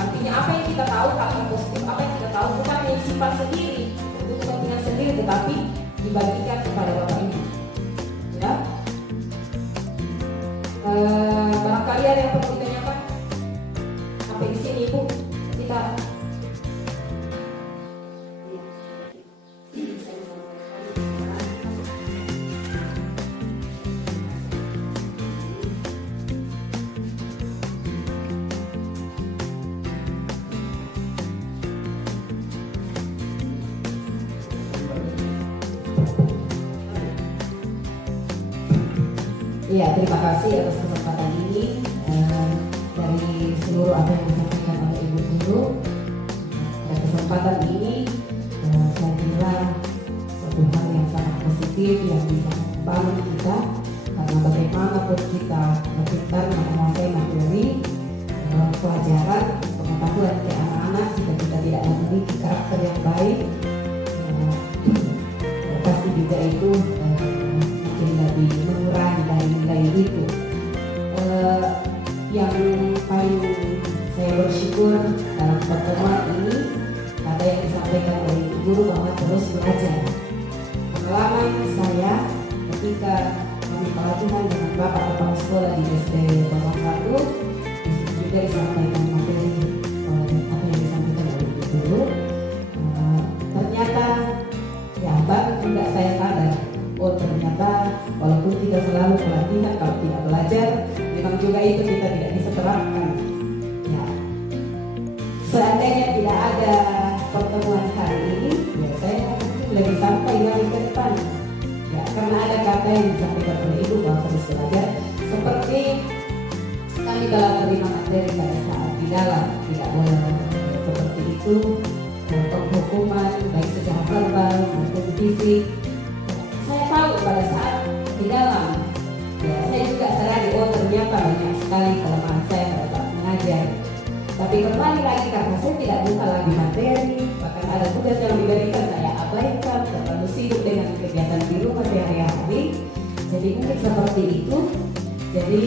Artinya apa yang kita tahu, hal yang positif, apa yang kita tahu bukan hanya disimpan sendiri untuk kepentingan sendiri, tetapi dibagikan kepada Bapak Ibu, ya. Barangkali ada yang perlu ditanyakan sampai di sini, Ibu. Kita Iya, terima kasih atas kesempatan ini. Dari seluruh apa yang disampaikan oleh Ibu Guru, pada kesempatan ini saya kira suatu hal yang sangat positif yang bisa membangun kita, karena bagaimanapun kita berpikir menguasai matematika baik. Pasti juga itu mungkin lebih mengurangi dari nilai itu. Yang paling saya bersyukur dalam pertemuan ini ada yang disampaikan dari guru bahwa terus belajar. Pengalaman saya ketika kami pelatihan dengan Bapak Kepala Sekolah di SD Bawang 1, disitu juga disampaikan materi apa yang disampaikan oleh Ibu Guru. Ternyata ya baru juga saya sadar, oh ternyata walaupun kita selalu pelatihan, kalau tidak belajar memang juga itu kita tidak bisa terapkan. Ya, seandainya tidak ada pertemuan hari ini, ya saya mungkin lebih sampai lagi ke depan. Ya, karena ada kata yang disampaikan oleh Ibu bahwa terus belajar. Seperti kami telah terima materi pada saat di dalam, tidak boleh seperti itu. Penghukuman baik secara verbal maupun fisik. Saya tahu pada saat di dalam, ya saya juga sadari oh ternyata banyak sekali kelemahan saya pada saat mengajar. Tapi kembali lagi karena saya tidak buka lagi materi, bahkan ada tugas yang diberikan saya abaikan, terlalu sibuk dengan kegiatan di rumah sehari-hari. Jadi mungkin seperti itu. Jadi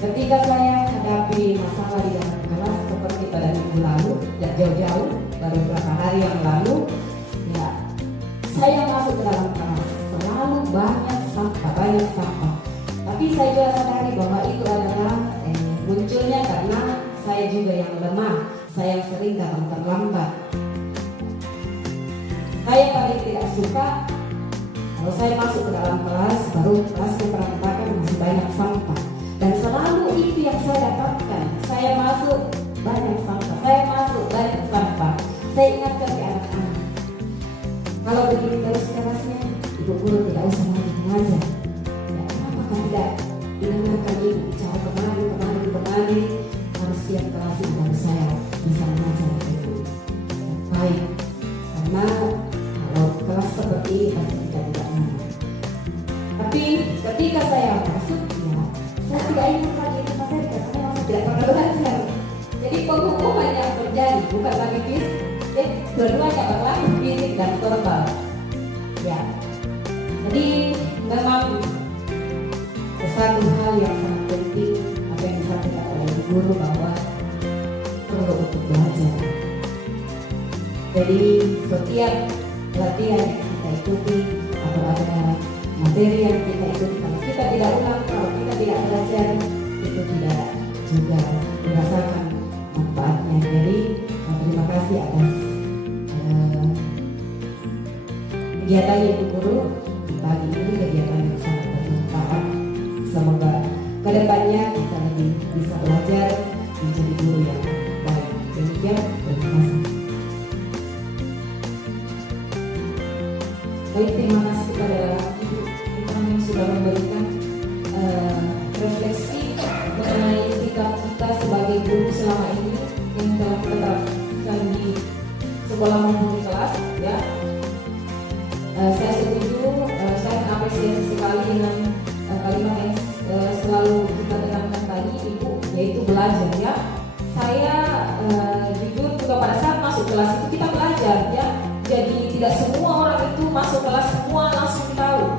ketika saya hadapi masalah di dalam kelas seperti pada minggu lalu, tidak jauh-jauh, baru beberapa hari yang lalu, ya saya masuk ke dalam kelas selalu banyak sampah. Tapi saya juga sadari bahwa itu adalah munculnya karena saya juga yang lemah, saya sering datang terlambat. Saya paling tidak suka kalau saya masuk ke dalam kelas, baru kelasnya berantakan masih banyak sampah. Dan selalu itu yang saya dapatkan. Saya masuk banyak sampah, Saya ingatkan ke anak-anak, kalau begini terus kelasnya, Ibu Guru tidak usah lagi mengajar. Ya, kenapa kan tidak didengarkan Ibu bicara kemari, harus siap kelas ini baru saya bisa mengajar Ibu. Baik, karena kalau kelas seperti ini pasti tidak nyaman. Tapi ketika saya masuk, ya, saya tidak ingin lagi itu materi karena saya tidak pernah belajar. Jadi penghukuman yang terjadi bukan lagi fisik, dua-duanya berlaku fisik dan verbal. Ya, jadi memang satu hal yang sangat penting apa yang disampaikan oleh guru bahwa perlu untuk belajar. Jadi setiap latihan yang kita ikuti atau ada materi yang kita ikuti, kalau kita tidak ulang, kalau kita tidak belajar, itu tidak juga dirasakan manfaatnya. Jadi terima kasih atas kegiatan Ibu Guru di pagi ini, kegiatan yang sangat bermanfaat. Semoga kedepannya kita lebih bisa belajar menjadi guru yang baik. Demikian, terima kasih. Baik, terima kasih kepada Ibu yang sudah memberikan refleksi mengenai sikap kita sebagai guru selama ini yang telah terapkan di sekolah maupun di kelas, ya. Saya setuju, saya apresiasi sekali dengan kalimat yang selalu kita dengarkan tadi Ibu, yaitu belajar, ya. Saya jujur juga pada saat masuk kelas itu kita belajar, ya. Jadi tidak semua orang itu masuk kelas semua langsung tahu.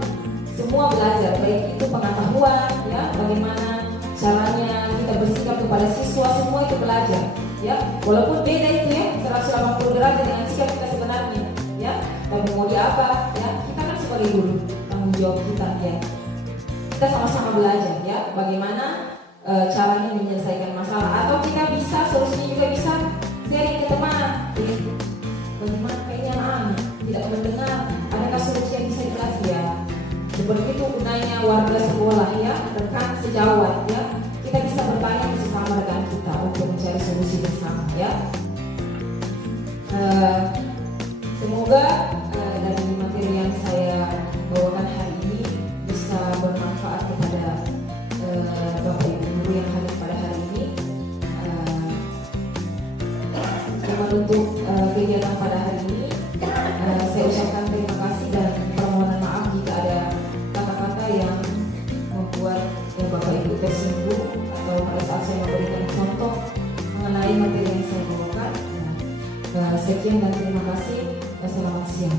Semua belajar, baik itu pengetahuan, ya, bagaimana caranya kita bersikap kepada siswa, semua itu belajar, ya. Walaupun beda itu, ya, 180 derajat dengan sikap kita sebenarnya, ya. Dan mau di apa, ya, kita kan sebagai guru tanggung jawab kita, ya. Kita sama-sama belajar, ya, bagaimana caranya menyelesaikan masalah, atau kita bisa solusinya juga bisa sharing ke teman. Jadi, bagaimana kayaknya anak tidak mendengar, adakah solusi yang bisa dikasih, ya. Seperti itu gunanya warga sekolah, ya, rekan sejawat, ya. Kita bisa bertanya bersama rekan kita untuk mencari solusi bersama, ya. Semoga dari materi yang saya bawakan hari ini bisa bermanfaat kepada Bapak Ibu Guru yang hadir pada hari ini. Untuk kegiatan pada hari ini, saya ucapkan terima kasih dan permohonan maaf jika ada kata-kata yang membuat Bapak Ibu tersinggung atau pada saat saya memberikan contoh mengenai materi yang saya bawakan. Sekian dan terima kasih. Selamat siang.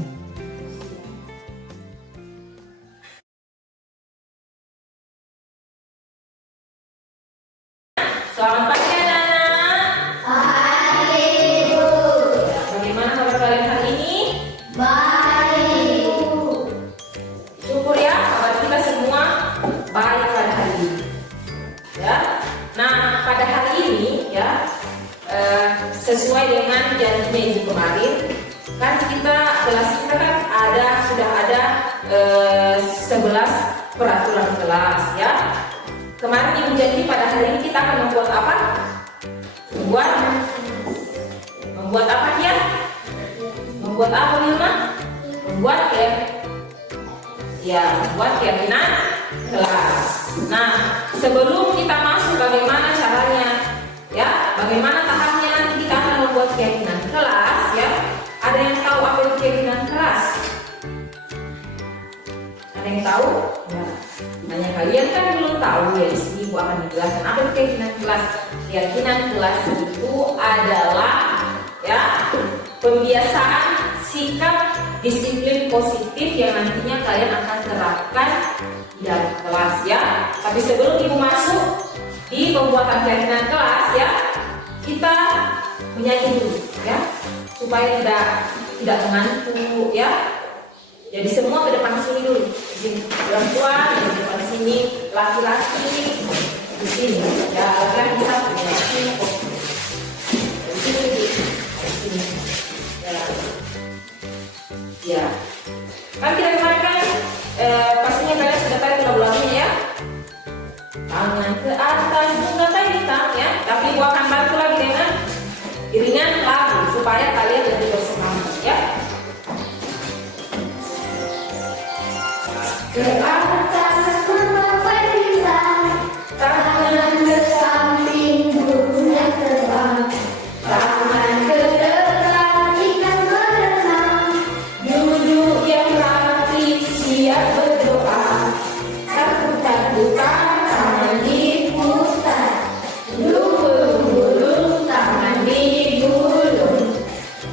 Selamat pagi anak-anak. Pagi Bu. Bagaimana kabar kalian hari ini? Baik Bu. Syukur ya, kabar kita semua baik pada hari ini. Ya. Nah, pada hari ini ya, sesuai dengan janjinya Ibu kemarin, kan kelas kita kan sudah ada 11 peraturan kelas ya. Kemarin Ibu janji pada hari ini kita akan membuat apa? Membuat apa dia? Membuat apa Wilma? Membuat keyakinan kelas. Nah, sebelum kita masuk bagaimana caranya ya, bagaimana tahapnya nanti kita akan membuat keyakinan kelas ya. Ada yang tahu apa itu keyakinan kelas? Ada yang tahu? Ya. Hanya kalian kan belum tahu ya, di sini Ibu akan menjelaskan apa itu keyakinan kelas. Keyakinan kelas itu adalah ya pembiasaan sikap disiplin positif yang nantinya kalian akan terapkan di dalam kelas ya. Tapi sebelum Ibu masuk di pembuatan keyakinan kelas ya, kita menyanyi dulu ya, supaya tidak mengantuk ya. Jadi semua ke depan sini dulu. Di perempuan di depan sini, laki-laki di sini. Ya, laki-laki bisa di sini. Di sini, di sini. Ya. Kan kita kemarin kan pastinya kalian sudah tahu lagu-lagunya ya. Tangan ke atas, bunga hitam ya. Tapi Ibu akan bantu lagi dengan iringan lagu supaya kalian lebih bersemangat ya. Ke atas bunga hitam, tangan ke samping burungnya terbang, tangan ke depan ikan berenang, duduk yang rapi siap berdoa, takut-takutan tangan diputar, gulung-gulung tangan digulung,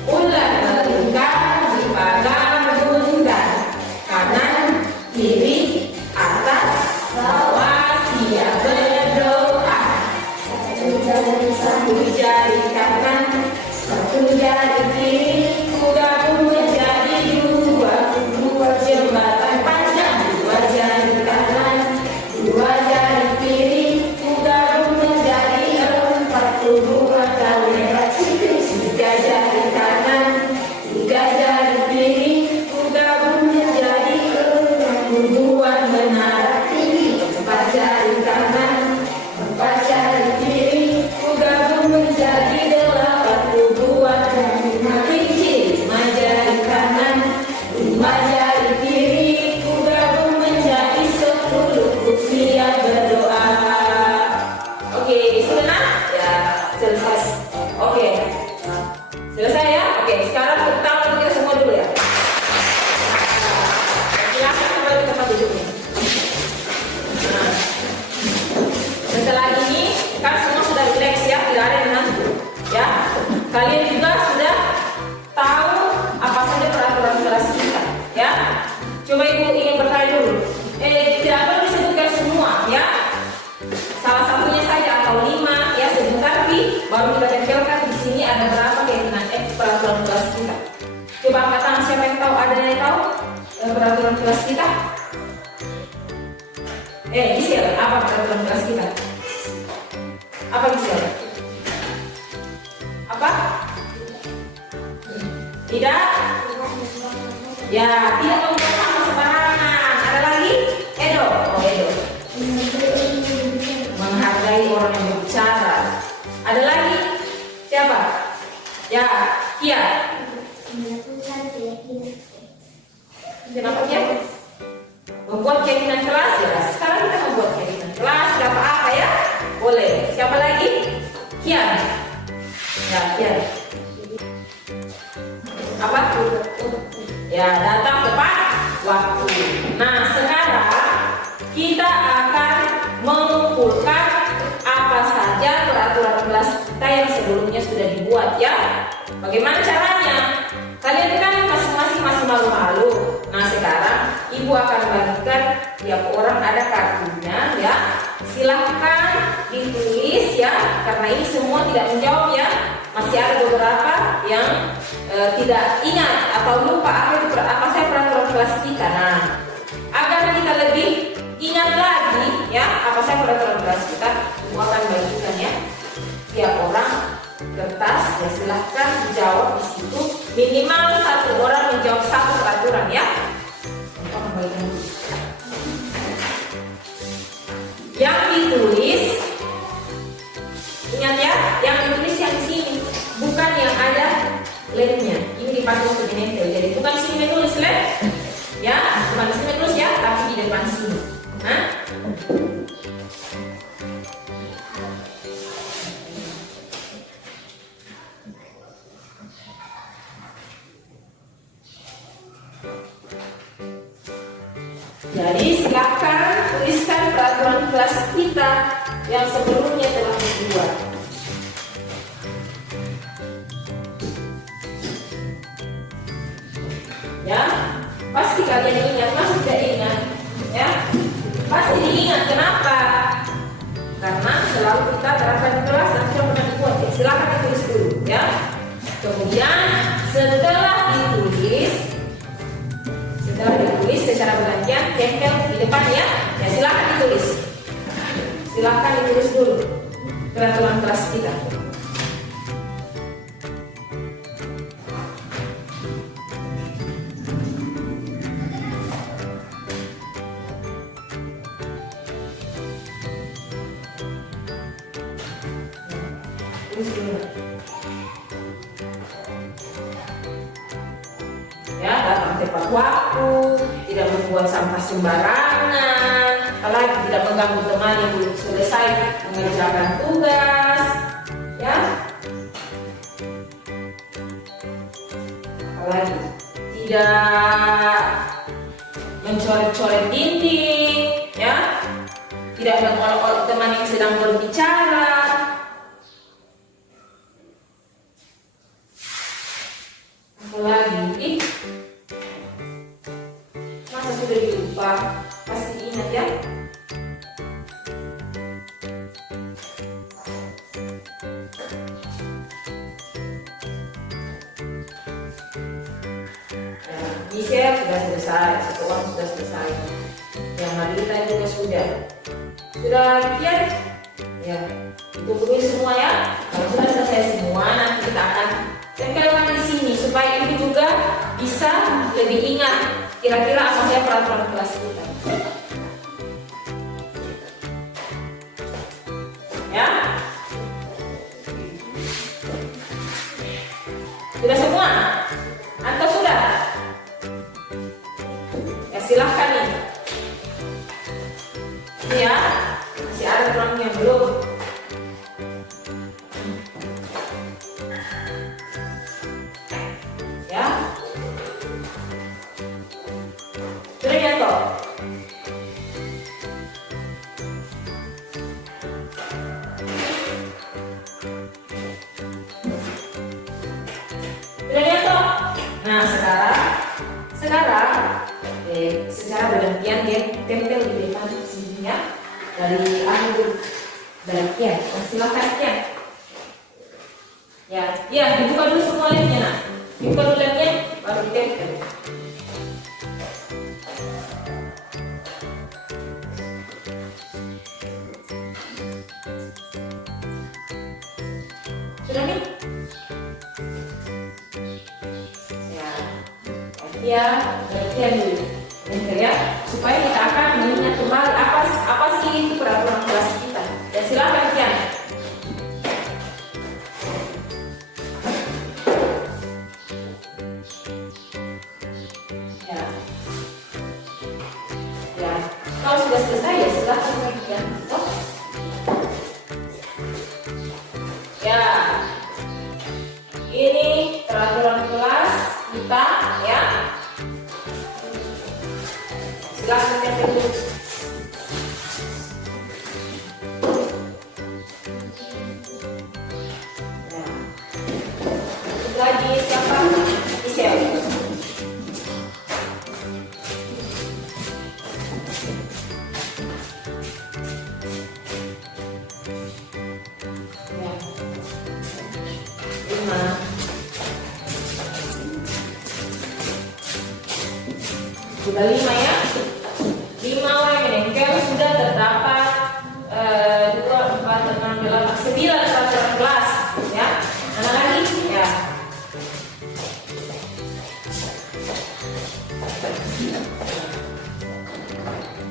ular melingkar di pagar bundar, kanan kiri atas bawah siap berdoa, satu jari kanan satu jari kiri gabung menjadi dua jembatan panjang, dua jari kanan dua jari kiri gabung menjadi empat, dua kali tiga jari kanan tiga jari kiri gabung menjadi buat menara tinggi, empat jari kanan empat jari kiri gabung menjadi delapan, buat lima kiri, lima jari kanan lima jari kiri gabung menjadi 10, siap berdoa. Oke, sudah ya, selesai. Oke, selesai ya. Oke, sekarang tepuk tangan untuk kita semua dulu ya. Silakan kembali ke tempat duduknya. Nah, setelah ini kan semua sudah relax ya, tidak ada yang mengantuk ya. Kalian juga sudah tahu apa saja peraturan kelas kita ya. Coba Ibu ingin bertanya dulu. Tidak perlu disebutkan semua ya. Salah satunya saja atau 5 ya, sebentar tapi baru kita tempelkan di sini ada berapa keyakinan peraturan kelas kita. Coba angkat tangan siapa yang tahu, ada yang tahu peraturan kelas kita? Gisel, apa peraturan kelas kita? Apa Gisel? Apa? Tidak? Ya, tidak membuat sampah sembarangan. Ada lagi? Edo. Oh, Edo. Menghargai orang yang berbicara. Ada lagi? Siapa? Ya, Kia. Kenapa Kia? Membuat keyakinan kelas ya. Sekarang kita membuat keyakinan kelas. Siapa apa ya? Boleh. Siapa lagi? Kian. Ya, Kian. Apa? Ya, datang tepat waktu. Nah, sekarang kita akan mengumpulkan apa saja peraturan kelas kita yang sebelumnya sudah dibuat ya. Bagaimana caranya? karena ini semua tidak menjawab ya. Masih ada beberapa yang tidak ingat atau lupa apa saya peraturan kelas kita. Nah, agar kita lebih ingat lagi ya apa saya peraturan kelas kita, Ibu akan bagikan ya tiap orang kertas, ya silahkan dijawab di situ. Minimal satu orang menjawab satu peraturan ya. Ibu akan bagikan dulu. Yang ditulis, ingat ya, yang ditulis yang di sini, bukan yang ada lemnya. Ini dipakai untuk dinempel. Jadi bukan di sini menulis lem, ya, bukan di sini menulis ya, tapi di depan sini. Hah? Jadi silakan tuliskan peraturan kelas kita yang sebelumnya telah dibuat. Ya, pasti kalian ingat, masih tidak ingat, ya? Pasti diingat. Kenapa? Karena selalu kita terapkan di kelas dan sudah pernah dibuat. Ya, silakan ditulis dulu, ya. Kemudian setelah ditulis secara bergantian tempel di depan ya. Ya silakan ditulis. Silakan ditulis dulu peraturan kelas kita. Tulis dulu. Ya, datang tepat waktu, tidak membuat sampah sembarangan, apalagi tidak mengganggu teman yang belum selesai mengerjakan tugas, ya. Apalagi tidak mencoret-coret dinding, ya. Tidak mengolok-olok teman yang sedang berbicara. Apalagi masa sudah dilupa, pasti ingat ya. Michelle sudah selesai, satu orang sudah selesai, yang Marita juga sudah kian ya, dikumpulin semua ya. Kalau sudah selesai semua, nanti kita akan tempelkan di sini supaya ibu juga bisa lebih ingat kira-kira apa saja peraturan kelas kita. Ya, sudah semua atau sudah? Ya silahkan nih. Ini ya, masih ada orang yang belum. Sudah ya toh? Sudah ya toh? Nah sekarang secara bergantian dia tempel di depan sini ya. Dari Kian, silakan Kian. Ya, dibuka dulu semua lemnya nak. Dibuka dulu lemnya, baru ditempel. Sudah nih? Ya, bagian dulu. Ya, supaya kita akan mengingat kembali apa sih itu peraturan kelas kita. Ya silakan Kian. Ya, kalau sudah selesai ya silakan Kian. Oh. Ya, ini peraturan kelas kita ya. Silakan tempel dulu. Lagi siapa? Michelle. Ya. Sudah 5 ya. 5 orang menempel, sudah terdapat 2, 4, 6, 8, 9 peraturan kelas ya. Mana lagi? Ya.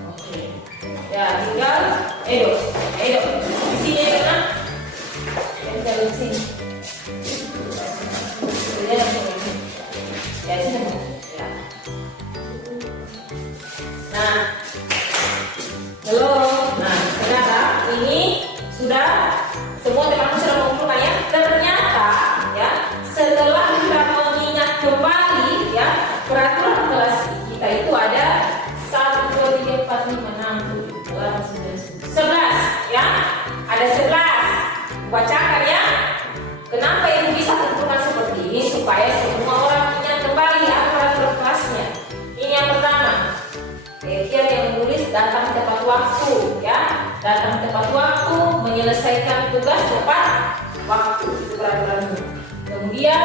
Oke. Ya, tinggal Edo. Di sini ya kan? Tempel di sini. Ya, sini. Ya. Nah, halo. Nah, ternyata ini sudah semua teman-teman sudah mengumpulkan ya. Ternyata ya, setelah kita mengingat kembali ya peraturan kelas kita itu ada 1, 2, 3, 4, 5, 6, 7, 8, 9, 10, 11 ya. Ada 11. Bacakan ya. Kenapa ibu bisa tentukan seperti ini supaya semua orang ingat kembali apa peraturan kelasnya. Ini yang pertama. Dia yang menulis datang tepat waktu ya. Datang tepat waktu, menyelesaikan tugas tepat waktu, itu peraturannya. Kemudian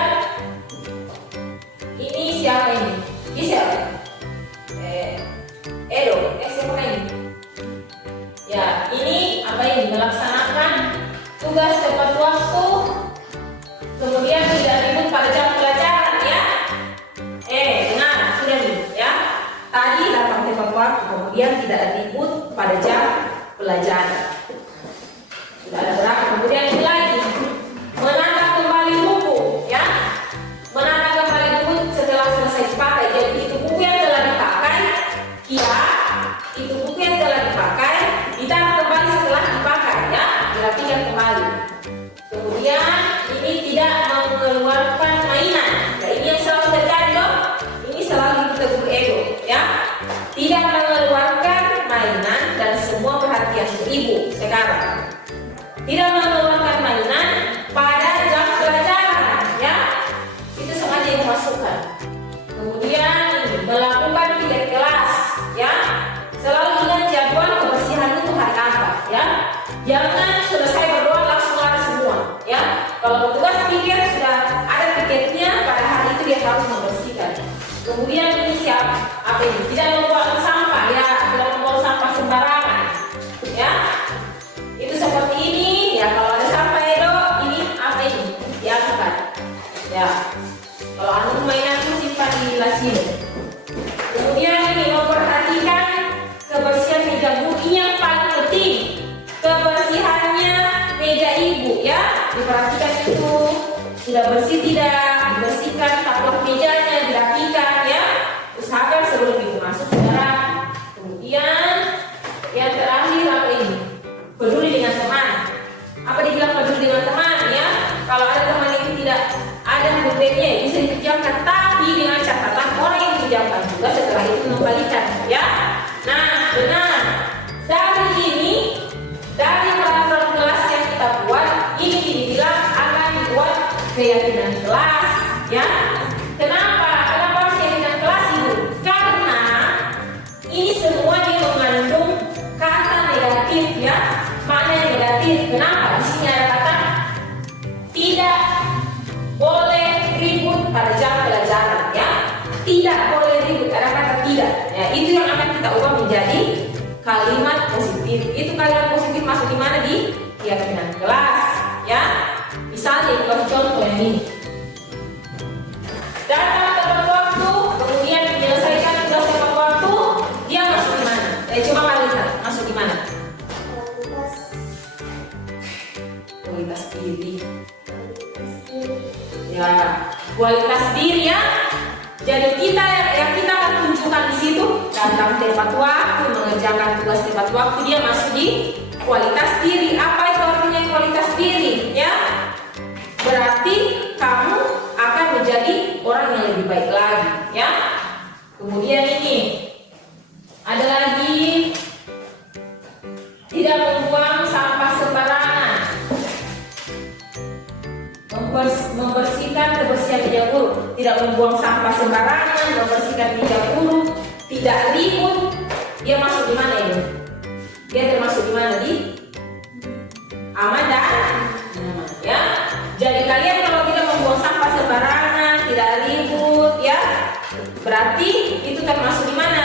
ini siapa ini? Ini siapa? Edo. Siapa ini? Ya, ini apa ini? Melaksanakan tugas tepat waktu. Kemudian tidak ribut pada jam pelajaran ya. Dengar, sudah nih ya. Tadi datang tepat waktu, kemudian tidak ribut pada jam pelajaran. Sudah ada berapa? Kemudian ini lagi menata kembali buku ya. Menata kembali buku setelah selesai dipakai. Jadi itu buku yang telah dipakai, ya. Itu buku yang telah dipakai, ditata kembali setelah dipakai ya. Dirapikan kembali. Kemudian ini tidak mengeluarkan mainan. Nah, ini yang selalu terjadi dong. Ini selalu ditegur Edo ya. Tidak mengeluarkan mainan dan semua perhatian ibu sekarang. Tidak mengeluarkan mainan pada jam pelajaran ya. Itu sengaja ibu masukkan. Kemudian ini melakukan piket kelas ya. Selalu ingat jadwal kebersihan itu hari apa ya. Jangan selesai berdoa langsung lari semua ya. Kalau petugas pikir sudah ada piketnya, pada hari itu dia harus membersihkan. Kemudian ini siapa? Apa ini? Tidak membuang sampah ya, tidak membuang sampah sembarangan ya. Itu seperti ini ya. Kalau ada sampah Edo, ini apa ini? Diangkat ya. Kalau anu mainan itu simpan di laci. Kemudian ini memperhatikan kebersihan meja buku. Ini yang paling penting. Kebersihannya meja ibu ya, diperhatikan itu sudah bersih tidak, dibersihkan taplak mejanya, dirapikan ya. Usahakan sebelum ibu masuk saudara. Kemudian yang terakhir apa ini? Peduli dengan teman. Apa dibilang peduli dengan teman ya? Kalau ada teman yang tidak ada pulpennya bisa dipinjamkan, tapi dengan catatan orang yang dipinjamkan juga setelah itu mengembalikan ya. Nah, benar. Dari peraturan kelas yang kita buat, ini dibilang akan dibuat keyakinan kelas ya. Kenapa harus keyakinan kelas ibu? Karena ini semua dia mengandung kata negatif ya, makna yang negatif. Kenapa? Di sini ada kata tidak boleh ribut pada jam pelajaran ya. Tidak boleh ribut, ada kata tidak ya. Itu yang akan kita ubah menjadi kalimat positif. Itu kalimat positif masuk di mana? Di keyakinan kelas ya. Misalnya kasih contoh yang ini. Datang tepat waktu, kemudian menyelesaikan tugas tepat waktu, dia masuk di mana? Coba kalian lihat, masuk di mana? Kualitas diri. Ya, kualitas diri ya. Jadi kita akan tunjukkan di situ datang tepat waktu, mengerjakan tugas tepat waktu, dia masuk di kualitas diri. Apa itu artinya kualitas diri? Ya, berarti kamu akan menjadi orang yang lebih baik lagi. Ya. Kemudian ini ada lagi tidak membuang sampah sembarangan. Membersihkan kebersihan meja guru, tidak membuang sampah sembarangan, membersihkan meja guru, tidak ribut. Dia masuk di mana ini? Dia termasuk di mana? Di aman dan nyaman ya. Jadi kalian kalau tidak membuang sampah sembarangan, tidak ribut ya, berarti itu termasuk di mana?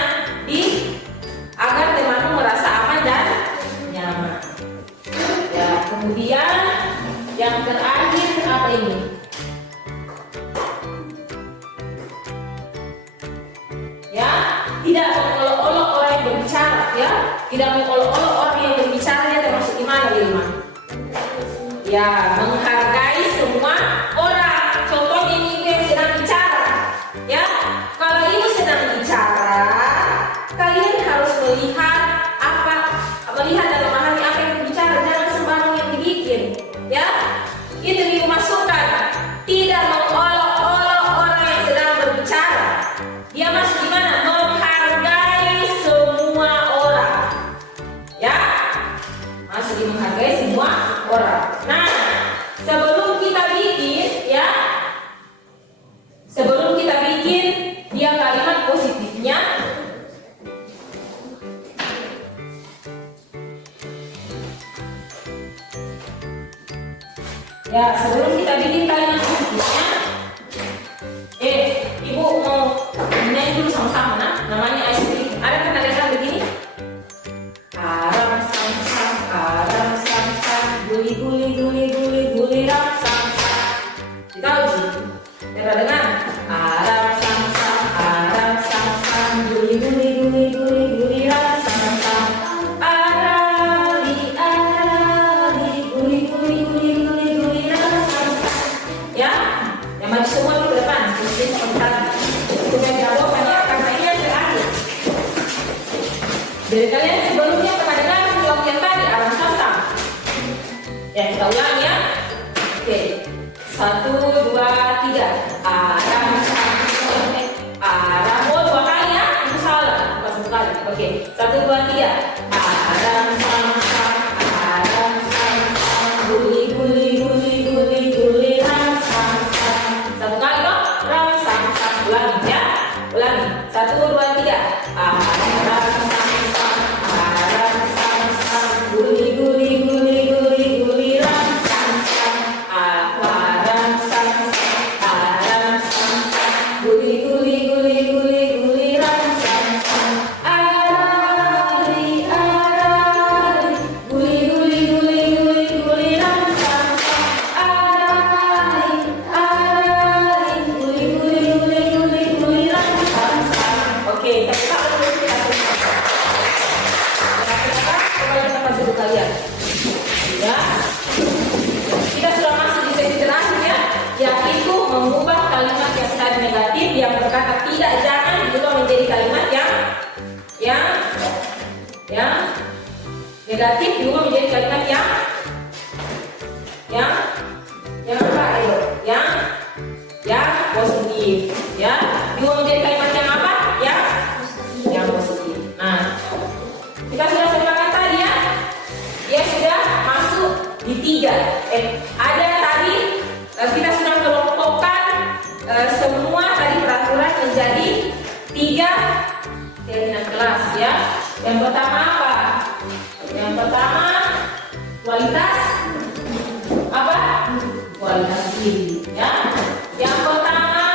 tidak mengolok-olok orang yang berbicara, ya. Tidak mengolok-olok orang yang berbicaranya termasuk di mana, Wilma? Ya, menghargai semua orang. Contohnya ini ibu yang sedang bicara, ya. Kalau ibu sedang bicara, kalian harus melihat dan memahami apa yang berbicara, jangan sembarang yang dibikin, ya. Itu ibu masukkan, tidak mengolok-olok orang yang sedang berbicara. Dia masuk di mana? Menghargai semua orang, ya. Masuk di menghargai semua orang. Nah, sebelum kita bikin, ya, dia kalimat positifnya. Ya, sebelum kita bikin kalimat positifnya, ibu mau nyanyi dulu sama-sama, nah. Namanya ice cream. Ada kata dengar begini? Aram sam sam, guli guli guli guli guli ram sam sam. Tahu sih? Pernah dengar? Aram sam sam, guli guli guli guli guli ram sam sam. Arali guli guli guli guli guli ram sam sam. Ya, yang maju semua di depan. Jadi seperti tadi. Sudah jawaban ya, karena ini yang terakhir. Dari kalian sebelumnya pernah dengar vlog yang tadi aram sam sam? Ya, kita ulang ya. Oke, 1, 2, 3. Aram sam sam. Aram, oh 2 kali ya? Itu salah, bukan 1 kali. Oke, 1, 2, 3. Aram sam sam, aram sam sam, guli guli guli guli guli ram sam sam. 1 kali dong, ram sam sam. Ulangi ya, ulangi. 1, 2, 3. Aram sam sam, aram sam sam, guli guli guli guli guli ram sam sam. Aram sam sam, aram sam sam, guli guli guli guli guli ram sam sam. Arali guli guli guli guli guli ram sam sam. Arali guli guli guli guli guli ram sam sam. Oke, kita ulang dulu kita selesai. Coba kita kasih dulu kalian. Ya. Kita sudah masuk di sesi terakhir ya, yaitu mengubah kalimat yang tadi negatif yang berkata tidak jangan diubah menjadi kalimat yang negatif diubah menjadi kalimat yang apa ayo? Yang positif ya. Diubah menjadi kalimat yang apa? Yang positif. Nah, kita sudah sepakat tadi ya. Dia sudah masuk di 3. Ada tadi kita sudah kelompokkan semua tadi peraturan menjadi 3 keyakinan kelas ya. Yang pertama apa? Yang pertama kualitas apa? Kualitas diri ya. Yang pertama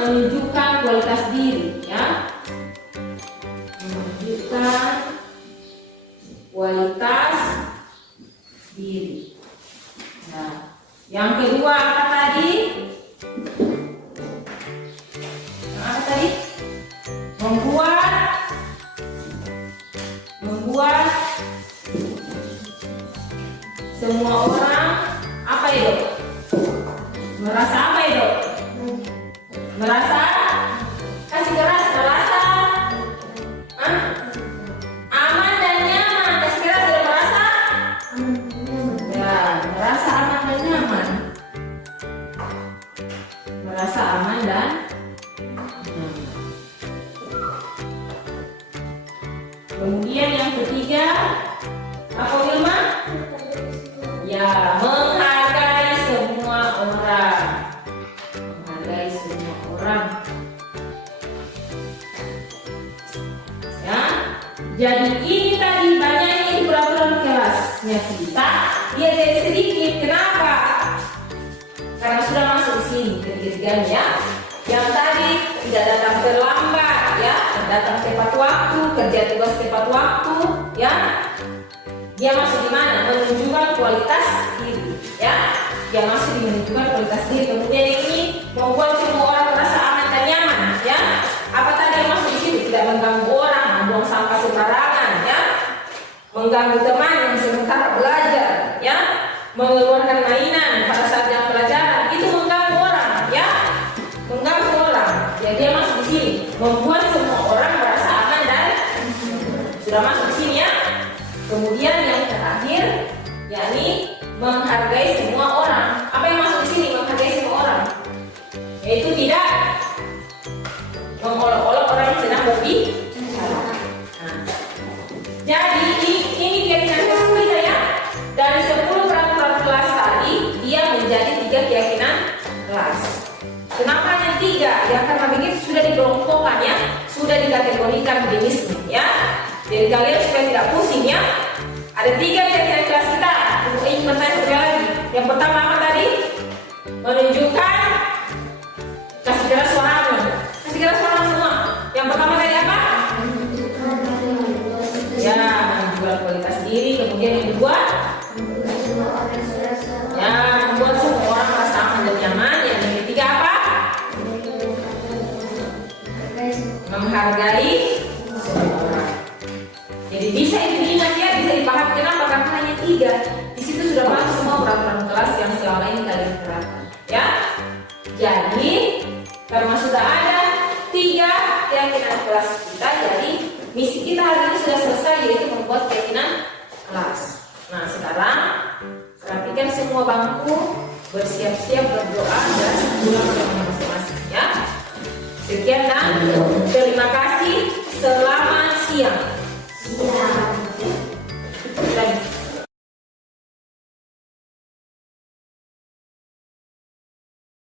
menunjukkan kualitas diri ya. Menunjukkan kualitas diri. Nah, yang kedua apa tadi? Membuat semua orang apa itu? Merasa apa itu? Merasa kasih keras, merasa aman dan nyaman. Kasih keras sudah merasa? Ya, merasa aman dan nyaman. Merasa aman dan kemudian yang ketiga apa Wilma? Ya, menghargai semua orang. Menghargai semua orang. Ya, jadi ini tadi banyaknya di peraturan kelasnya kita. Dia jadi sedikit. Kenapa? Karena sudah masuk di sini ketiganya. Yang tadi tidak datang terlambat, ya, datang tepat waktu, kerja tugas tepat waktu, ya. Dia masuk di mana? Menunjukkan kualitas diri, ya. Dia masuk di menunjukkan kualitas diri. Kemudian ini membuat semua orang merasa aman dan mengganggu teman yang sementara belajar, ya, mengeluarkan mainan pada saat jam pelajaran, itu mengganggu orang, ya, mengganggu orang. Ya dia masuk di sini, membuat semua orang merasa aman dan sudah masuk di sini, ya. Kemudian yang terakhir, yakni menghargai semua orang. Apa yang masuk di sini? Menghargai semua orang, yaitu tidak mengolok-olok orang yang sedang berbicara. Nah, jadi ini keyakinan kelas kita, ya. Dari 10 peraturan kelas tadi, dia menjadi 3 keyakinan kelas. Kenapa hanya 3? Ya karena begitu sudah dikelompokkan, ya, sudah dikategorikan jenisnya, ya. Jadi kalian supaya tidak pusing, ya. Ada 3 keyakinan kelas kita. Ini pertanyaan sekali lagi. Yang pertama apa tadi? Menunjukkan kasih keras suaramu. Kasih keras suaramu semua. Yang pertama tadi apa? Ya, menunjukkan kualitas diri. Kemudian yang kedua, ya, membuat semua orang merasa aman dan nyaman. Yang ketiga apa? Menghargai semua orang. Jadi bisa diingat, ya, bisa dipahami. Kenapa? Karena hanya 3. Di situ sudah masuk semua peraturan kelas yang selama ini kalian terapkan, ya. Jadi karena sudah ada 3 keyakinan kelas kita, jadi misi kita hari ini sudah selesai, yaitu membuat keyakinan kelas. Nah sekarang rapikan semua bangku, bersiap-siap berdoa dan pulang ke rumah masing-masing, ya. Sekian dan terima kasih. Selamat siang.